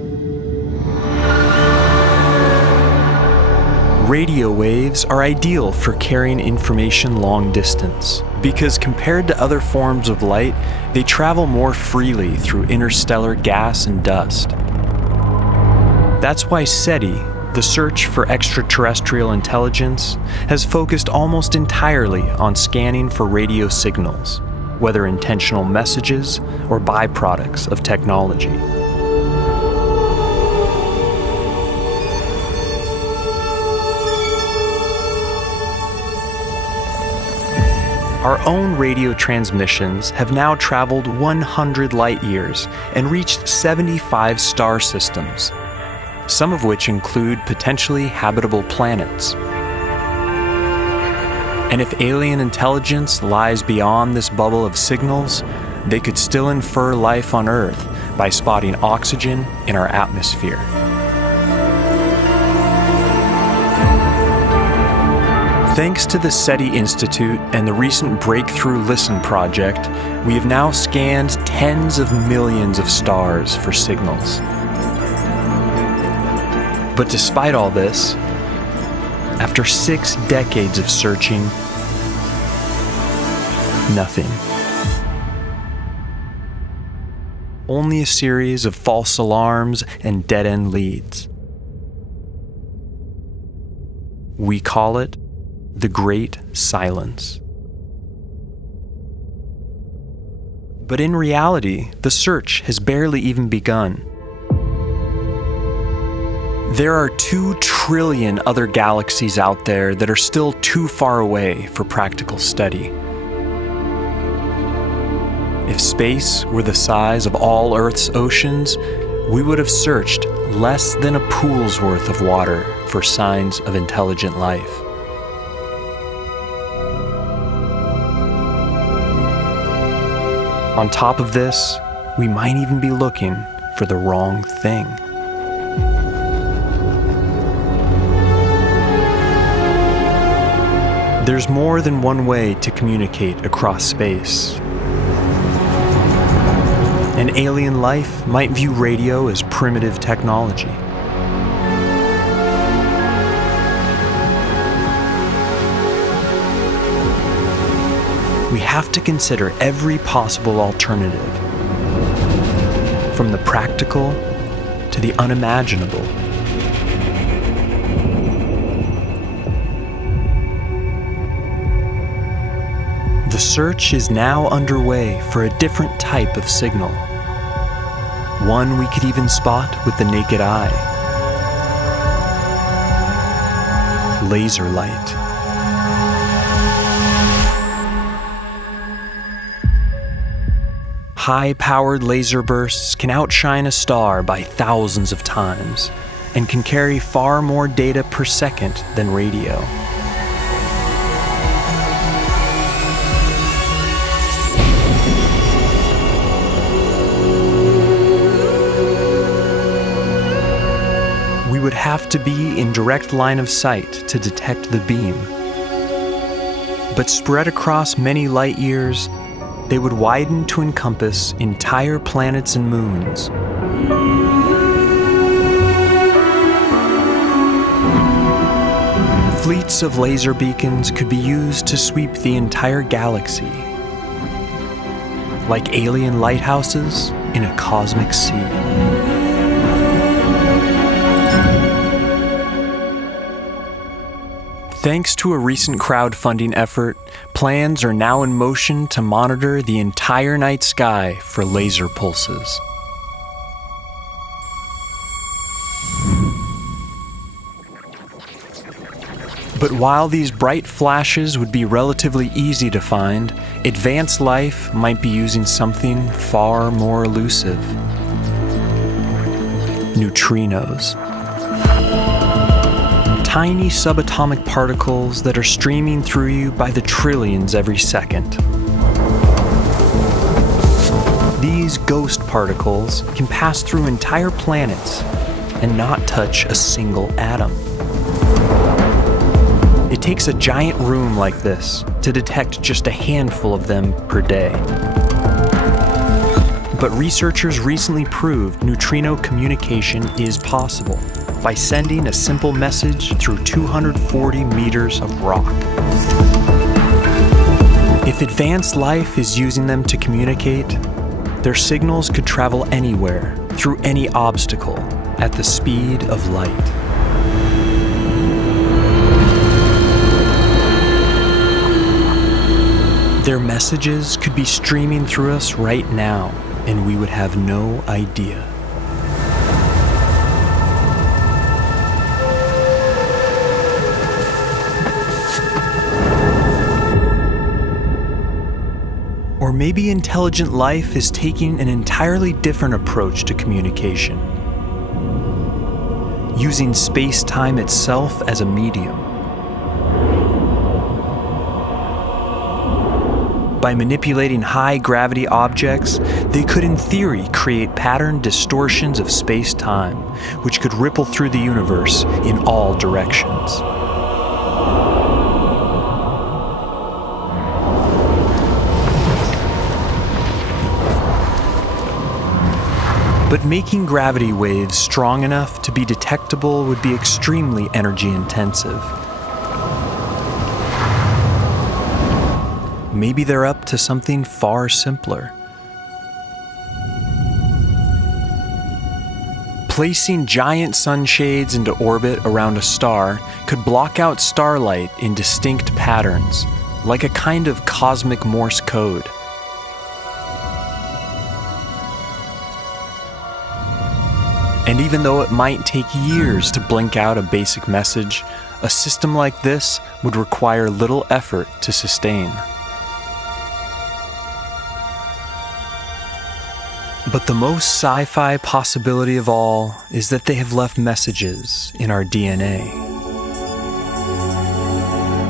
Radio waves are ideal for carrying information long distance, because compared to other forms of light, they travel more freely through interstellar gas and dust. That's why SETI, the search for extraterrestrial intelligence, has focused almost entirely on scanning for radio signals, whether intentional messages or byproducts of technology. Our own radio transmissions have now traveled 100 light years and reached 75 star systems, some of which include potentially habitable planets. And if alien intelligence lies beyond this bubble of signals, they could still infer life on Earth by spotting oxygen in our atmosphere. Thanks to the SETI Institute and the recent Breakthrough Listen project, we have now scanned tens of millions of stars for signals. But despite all this, after 6 decades of searching, nothing. Only a series of false alarms and dead-end leads. We call it the Great Silence. But in reality, the search has barely even begun. There are 2 trillion other galaxies out there that are still too far away for practical study. If space were the size of all Earth's oceans, we would have searched less than a pool's worth of water for signs of intelligent life. On top of this, we might even be looking for the wrong thing. There's more than one way to communicate across space. An alien life might view radio as primitive technology. We have to consider every possible alternative, from the practical to the unimaginable. The search is now underway for a different type of signal, one we could even spot with the naked eye: laser light. High-powered laser bursts can outshine a star by thousands of times and can carry far more data per second than radio. We would have to be in direct line of sight to detect the beam. But spread across many light years, they would widen to encompass entire planets and moons. Fleets of laser beacons could be used to sweep the entire galaxy, like alien lighthouses in a cosmic sea. Thanks to a recent crowdfunding effort, plans are now in motion to monitor the entire night sky for laser pulses. But while these bright flashes would be relatively easy to find, advanced life might be using something far more elusive: neutrinos. Tiny subatomic particles that are streaming through you by the trillions every second. These ghost particles can pass through entire planets and not touch a single atom. It takes a giant room like this to detect just a handful of them per day. But researchers recently proved neutrino communication is possible by sending a simple message through 240 meters of rock. If advanced life is using them to communicate, their signals could travel anywhere, through any obstacle, at the speed of light. Their messages could be streaming through us right now, and we would have no idea. Or maybe intelligent life is taking an entirely different approach to communication, using space-time itself as a medium. By manipulating high-gravity objects, they could in theory create pattern distortions of space-time, which could ripple through the universe in all directions. But making gravity waves strong enough to be detectable would be extremely energy intensive. Maybe they're up to something far simpler. Placing giant sunshades into orbit around a star could block out starlight in distinct patterns, like a kind of cosmic Morse code. And even though it might take years to blink out a basic message, a system like this would require little effort to sustain. But the most sci-fi possibility of all is that they have left messages in our DNA.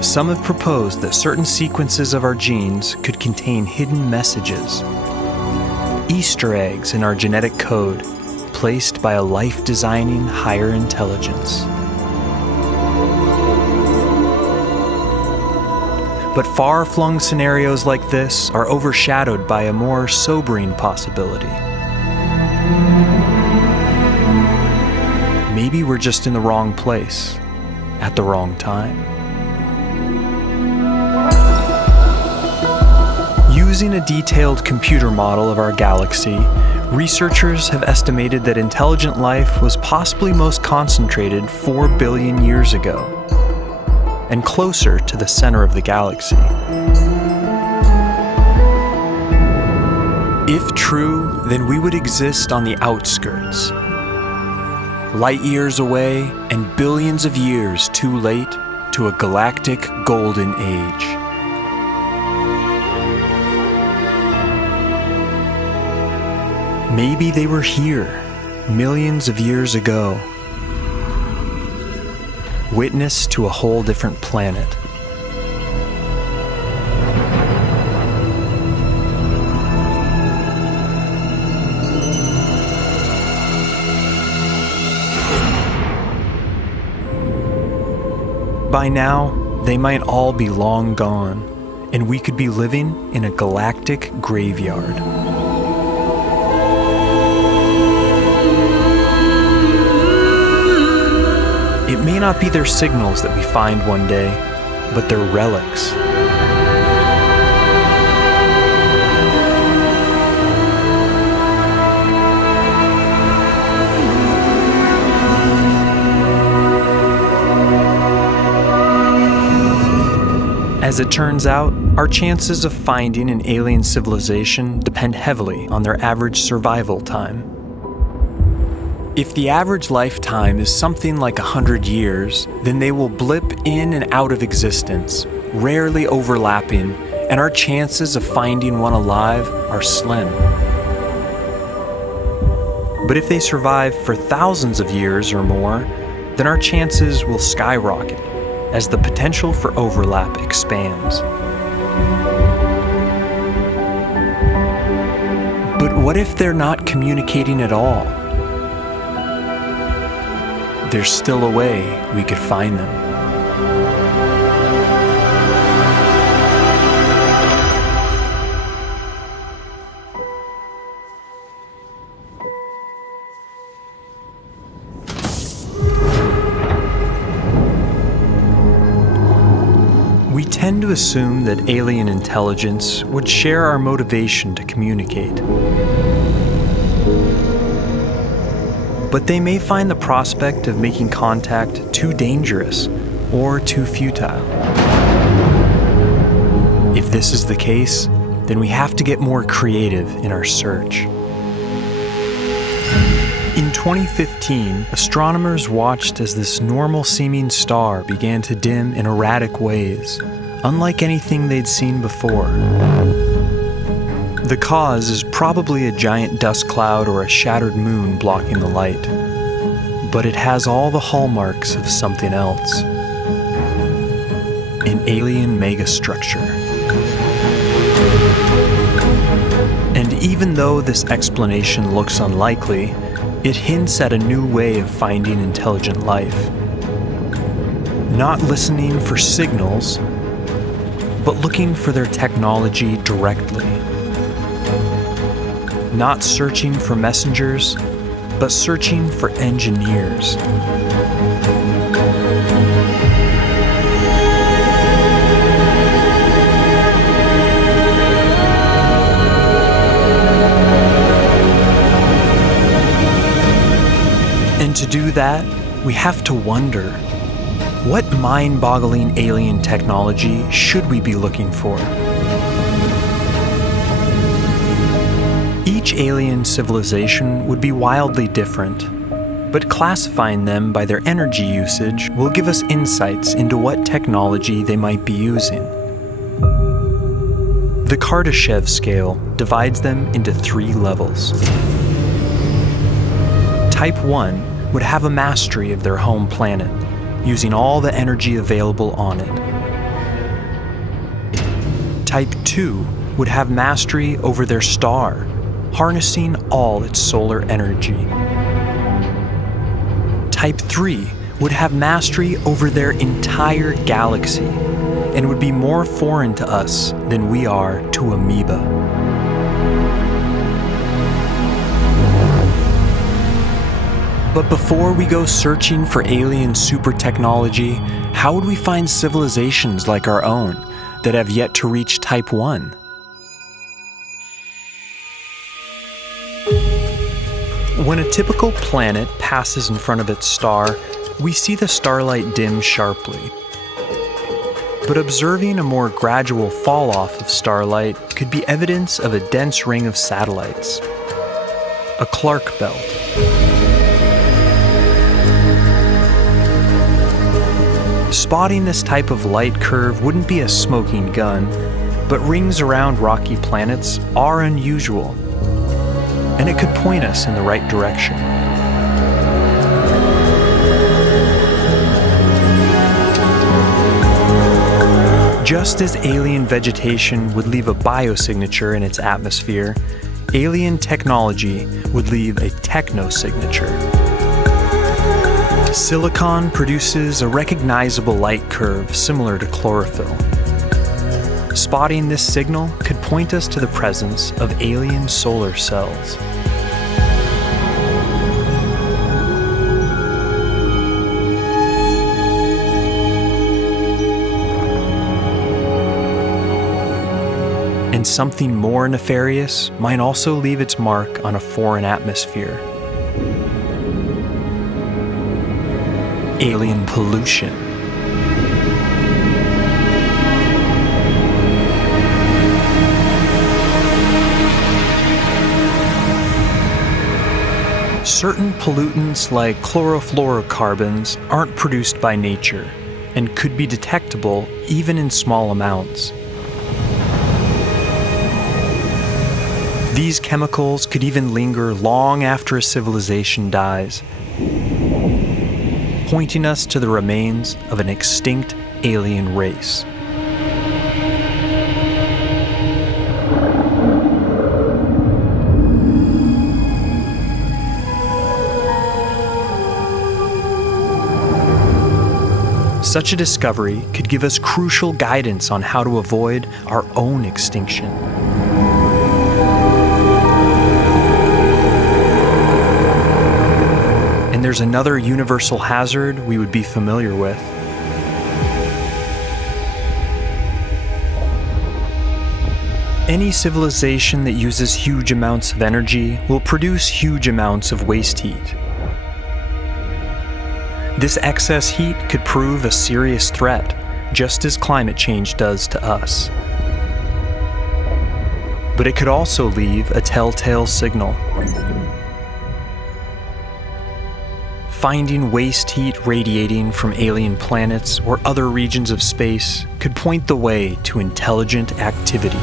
Some have proposed that certain sequences of our genes could contain hidden messages, Easter eggs in our genetic code, placed by a life-designing higher intelligence. But far-flung scenarios like this are overshadowed by a more sobering possibility. Maybe we're just in the wrong place, at the wrong time. Using a detailed computer model of our galaxy, researchers have estimated that intelligent life was possibly most concentrated 4 billion years ago, and closer to the center of the galaxy. If true, then we would exist on the outskirts, light years away and billions of years too late to a galactic golden age. Maybe they were here millions of years ago, witness to a whole different planet. By now, they might all be long gone, and we could be living in a galactic graveyard. It may not be their signals that we find one day, but their relics. As it turns out, our chances of finding an alien civilization depend heavily on their average survival time. If the average lifetime is something like 100 years, then they will blip in and out of existence, rarely overlapping, and our chances of finding one alive are slim. But if they survive for thousands of years or more, then our chances will skyrocket as the potential for overlap expands. But what if they're not communicating at all? There's still a way we could find them. We tend to assume that alien intelligence would share our motivation to communicate. But they may find the prospect of making contact too dangerous or too futile. If this is the case, then we have to get more creative in our search. In 2015, astronomers watched as this normal-seeming star began to dim in erratic ways, unlike anything they'd seen before. The cause is probably a giant dust cloud or a shattered moon blocking the light, but it has all the hallmarks of something else. An alien megastructure. And even though this explanation looks unlikely, it hints at a new way of finding intelligent life. Not listening for signals, but looking for their technology directly. Not searching for messengers, but searching for engineers. And to do that, we have to wonder, what mind-boggling alien technology should we be looking for? Each alien civilization would be wildly different, but classifying them by their energy usage will give us insights into what technology they might be using. The Kardashev scale divides them into 3 levels. Type 1 would have a mastery of their home planet, using all the energy available on it. Type 2 would have mastery over their star, harnessing all its solar energy. Type 3 would have mastery over their entire galaxy and would be more foreign to us than we are to amoeba. But before we go searching for alien super technology, how would we find civilizations like our own that have yet to reach Type 1? When a typical planet passes in front of its star, we see the starlight dim sharply. But observing a more gradual fall-off of starlight could be evidence of a dense ring of satellites, a Clark belt. Spotting this type of light curve wouldn't be a smoking gun, but rings around rocky planets are unusual, and it could point us in the right direction. Just as alien vegetation would leave a biosignature in its atmosphere, alien technology would leave a technosignature. Silicon produces a recognizable light curve similar to chlorophyll. Spotting this signal could point us to the presence of alien solar cells. And something more nefarious might also leave its mark on a foreign atmosphere. Alien pollution. Certain pollutants like chlorofluorocarbons aren't produced by nature and could be detectable even in small amounts. These chemicals could even linger long after a civilization dies, pointing us to the remains of an extinct alien race. Such a discovery could give us crucial guidance on how to avoid our own extinction. And there's another universal hazard we would be familiar with. Any civilization that uses huge amounts of energy will produce huge amounts of waste heat. This excess heat could prove a serious threat, just as climate change does to us. But it could also leave a telltale signal. Finding waste heat radiating from alien planets or other regions of space could point the way to intelligent activity.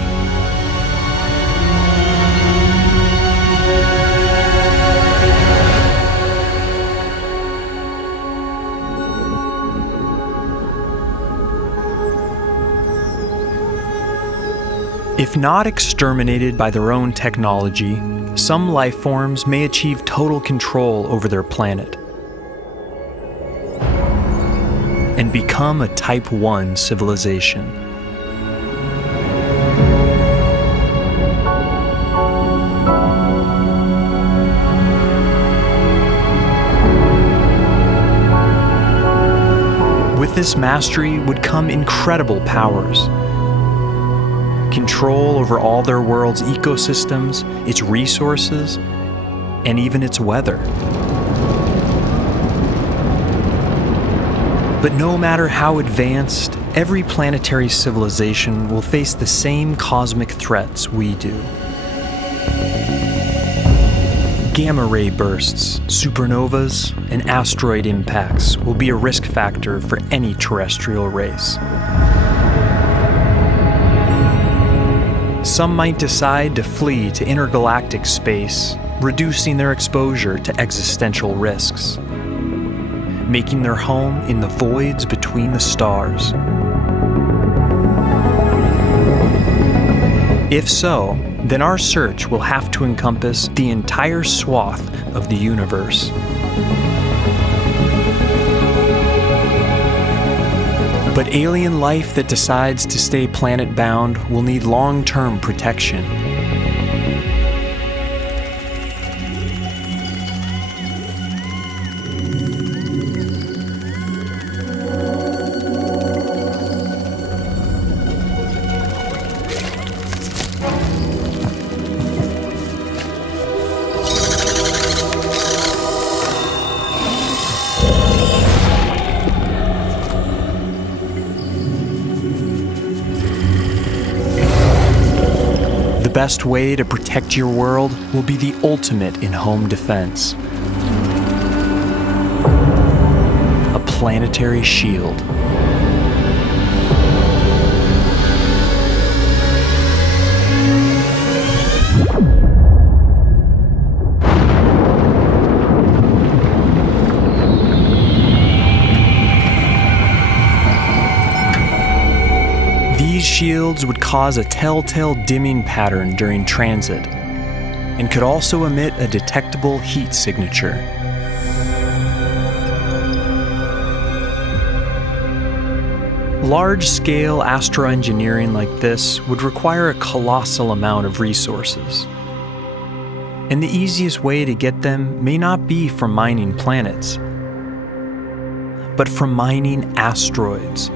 If not exterminated by their own technology, some life forms may achieve total control over their planet and become a Type 1 civilization. With this mastery would come incredible powers. Control over all their world's ecosystems, its resources, and even its weather. But no matter how advanced, every planetary civilization will face the same cosmic threats we do. Gamma ray bursts, supernovas, and asteroid impacts will be a risk factor for any terrestrial race. Some might decide to flee to intergalactic space, reducing their exposure to existential risks, making their home in the voids between the stars. If so, then our search will have to encompass the entire swath of the universe. But alien life that decides to stay planet-bound will need long-term protection. The best way to protect your world will be the ultimate in home defense. A planetary shield. These shields would cause a telltale dimming pattern during transit, and could also emit a detectable heat signature. Large-scale astroengineering like this would require a colossal amount of resources. And the easiest way to get them may not be from mining planets, but from mining asteroids.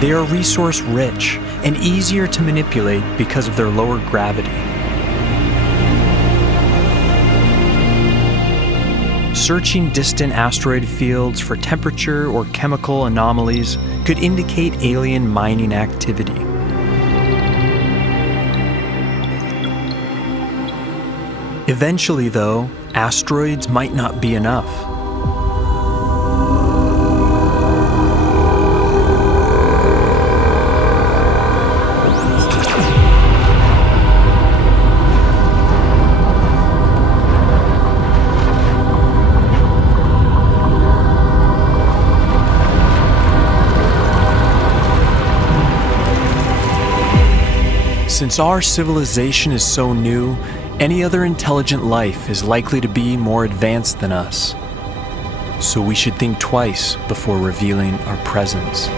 They are resource-rich and easier to manipulate because of their lower gravity. Searching distant asteroid fields for temperature or chemical anomalies could indicate alien mining activity. Eventually, though, asteroids might not be enough. Since our civilization is so new, any other intelligent life is likely to be more advanced than us. So we should think twice before revealing our presence.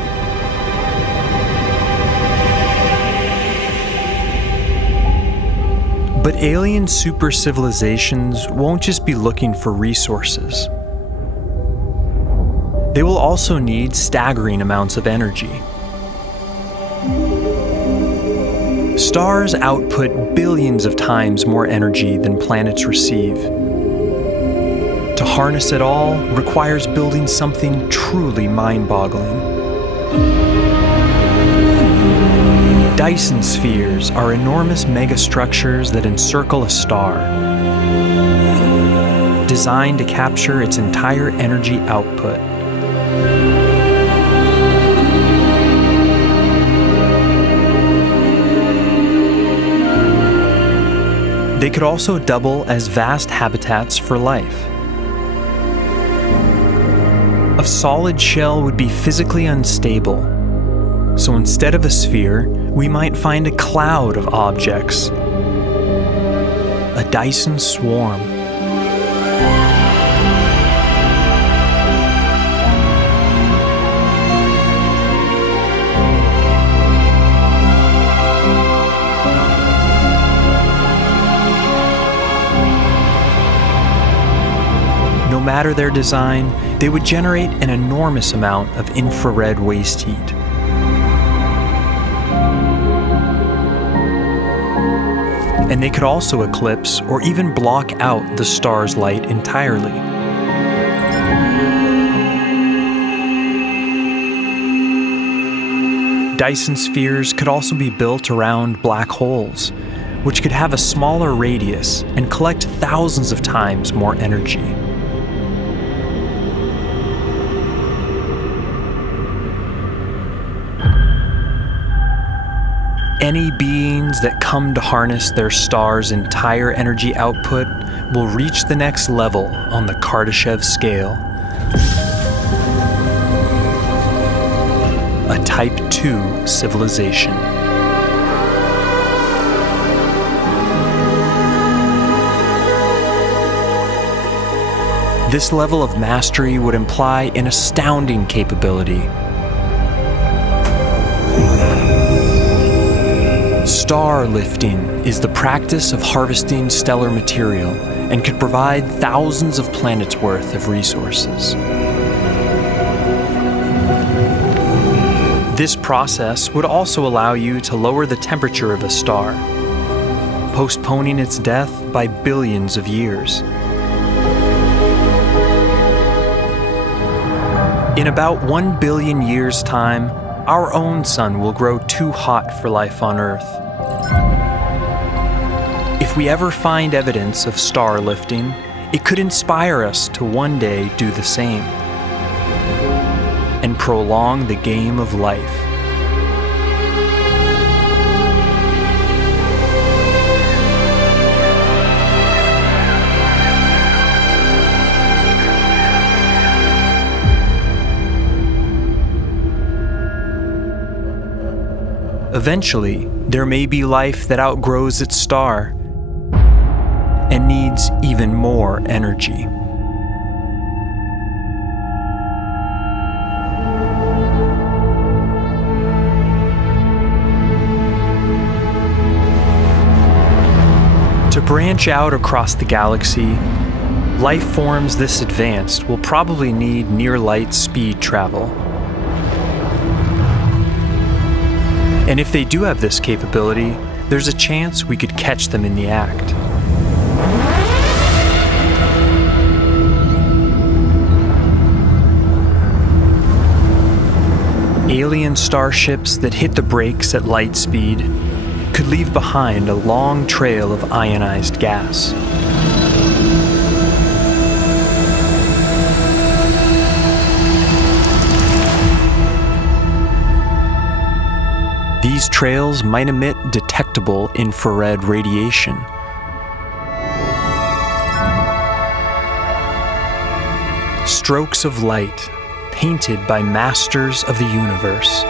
But alien super civilizations won't just be looking for resources. They will also need staggering amounts of energy. Stars output billions of times more energy than planets receive. To harness it all requires building something truly mind-boggling. Dyson spheres are enormous megastructures that encircle a star, designed to capture its entire energy output. They could also double as vast habitats for life. A solid shell would be physically unstable, so instead of a sphere, we might find a cloud of objects. A Dyson swarm. No matter their design, they would generate an enormous amount of infrared waste heat. And they could also eclipse or even block out the star's light entirely. Dyson spheres could also be built around black holes, which could have a smaller radius and collect thousands of times more energy. Any beings that come to harness their star's entire energy output will reach the next level on the Kardashev scale. A Type 2 civilization. This level of mastery would imply an astounding capability. Star lifting is the practice of harvesting stellar material and could provide thousands of planets' worth of resources. This process would also allow you to lower the temperature of a star, postponing its death by billions of years. In about 1 billion years' time, our own sun will grow too hot for life on Earth. If we ever find evidence of star lifting, it could inspire us to one day do the same and prolong the game of life. Eventually, there may be life that outgrows its star and needs even more energy. To branch out across the galaxy, life forms this advanced will probably need near-light speed travel. And if they do have this capability, there's a chance we could catch them in the act. Alien starships that hit the brakes at light speed could leave behind a long trail of ionized gas. These trails might emit detectable infrared radiation. Strokes of light, painted by masters of the universe.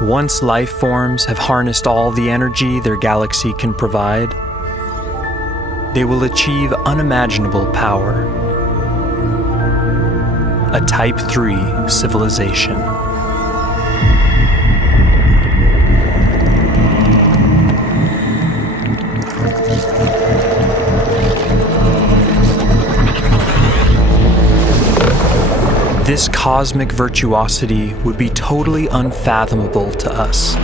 Once life forms have harnessed all the energy their galaxy can provide, they will achieve unimaginable power. A Type 3 civilization. This cosmic virtuosity would be totally unfathomable to us.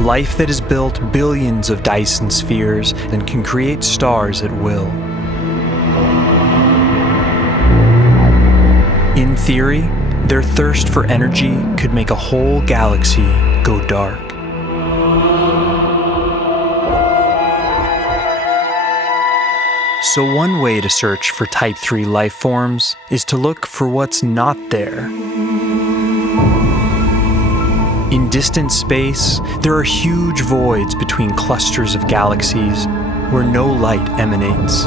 Life that has built billions of Dyson spheres and can create stars at will. In theory, their thirst for energy could make a whole galaxy go dark. So one way to search for Type 3 life forms is to look for what's not there. In distant space, there are huge voids between clusters of galaxies where no light emanates.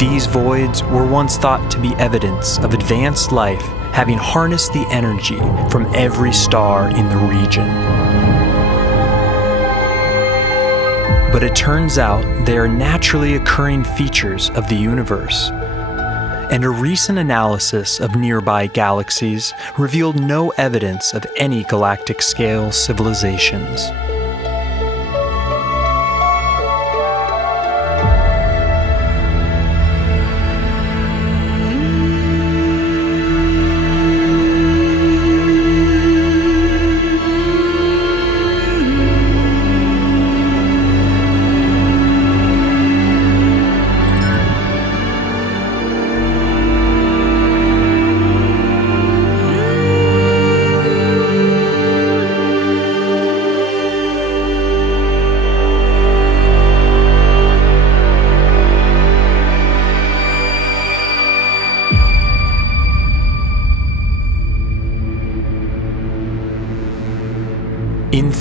These voids were once thought to be evidence of advanced life having harnessed the energy from every star in the region. But it turns out they are naturally occurring features of the universe. And a recent analysis of nearby galaxies revealed no evidence of any galactic-scale civilizations.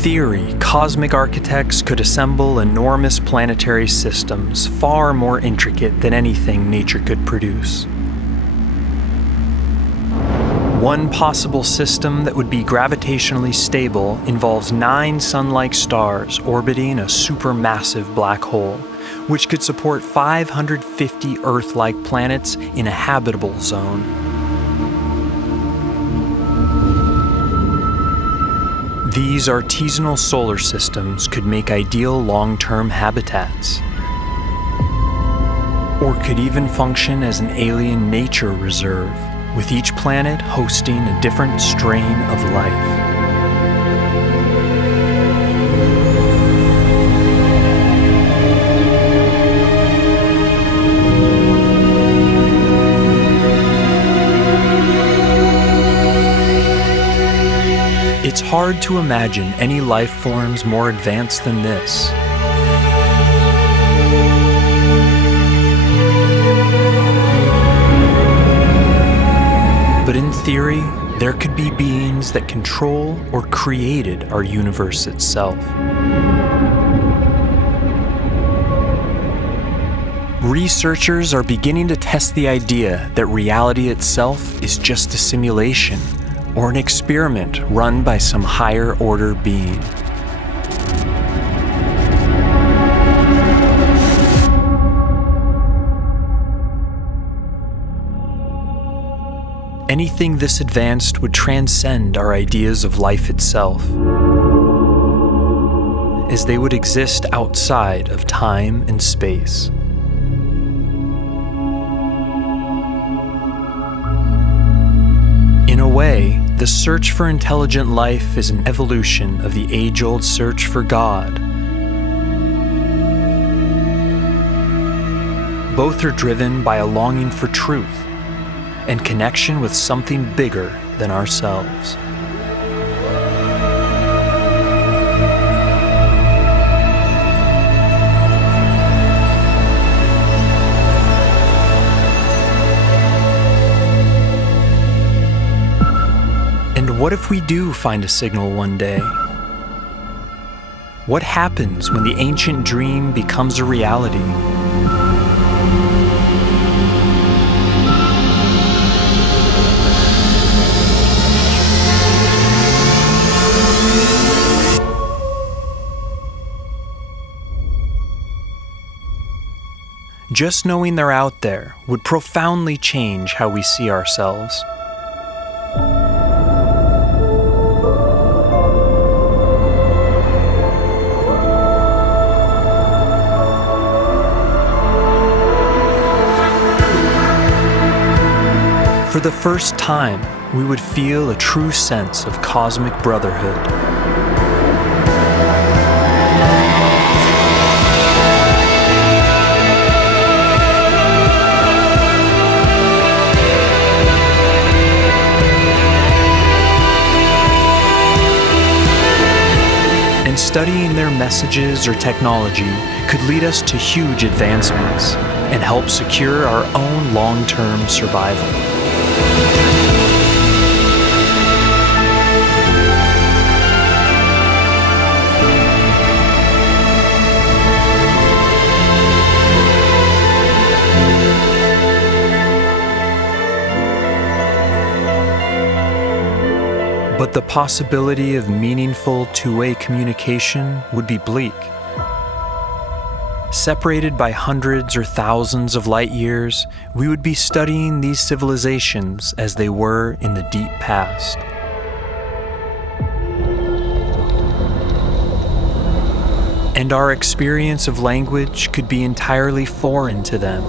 theory, cosmic architects could assemble enormous planetary systems far more intricate than anything nature could produce. One possible system that would be gravitationally stable involves 9 sun-like stars orbiting a supermassive black hole, which could support 550 Earth-like planets in a habitable zone. These artisanal solar systems could make ideal long-term habitats, or could even function as an alien nature reserve, with each planet hosting a different strain of life. It's hard to imagine any life forms more advanced than this. But in theory, there could be beings that control or created our universe itself. Researchers are beginning to test the idea that reality itself is just a simulation or an experiment run by some higher order being. Anything this advanced would transcend our ideas of life itself, as they would exist outside of time and space. In a way, the search for intelligent life is an evolution of the age-old search for God. Both are driven by a longing for truth and connection with something bigger than ourselves. And what if we do find a signal one day? What happens when the ancient dream becomes a reality? Just knowing they're out there would profoundly change how we see ourselves. For the first time, we would feel a true sense of cosmic brotherhood. And studying their messages or technology could lead us to huge advancements and help secure our own long-term survival. But the possibility of meaningful two-way communication would be bleak. Separated by hundreds or thousands of light years, we would be studying these civilizations as they were in the deep past. And our experience of language could be entirely foreign to them.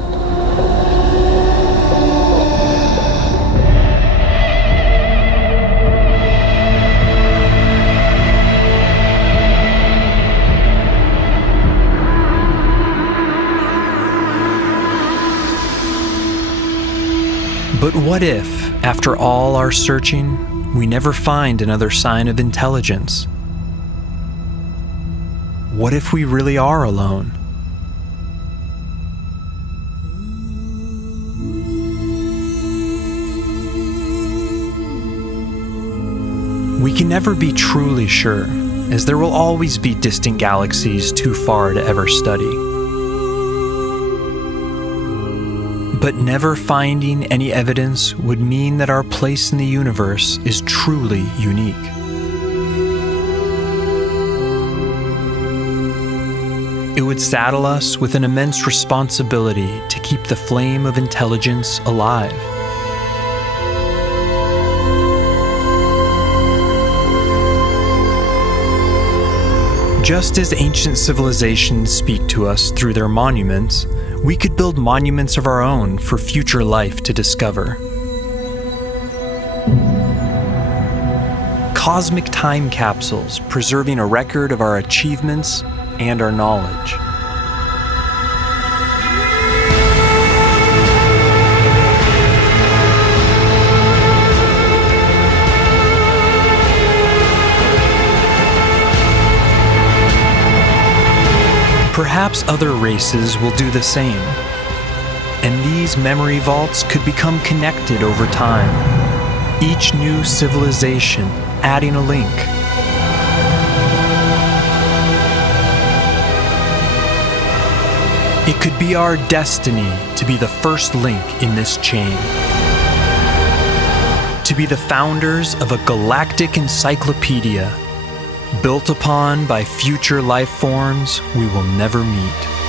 But what if, after all our searching, we never find another sign of intelligence? What if we really are alone? We can never be truly sure, as there will always be distant galaxies too far to ever study. But never finding any evidence would mean that our place in the universe is truly unique. It would saddle us with an immense responsibility to keep the flame of intelligence alive. Just as ancient civilizations speak to us through their monuments, we could build monuments of our own for future life to discover. Cosmic time capsules preserving a record of our achievements and our knowledge. Perhaps other races will do the same, and these memory vaults could become connected over time, each new civilization adding a link. It could be our destiny to be the first link in this chain, to be the founders of a galactic encyclopedia built upon by future life forms we will never meet.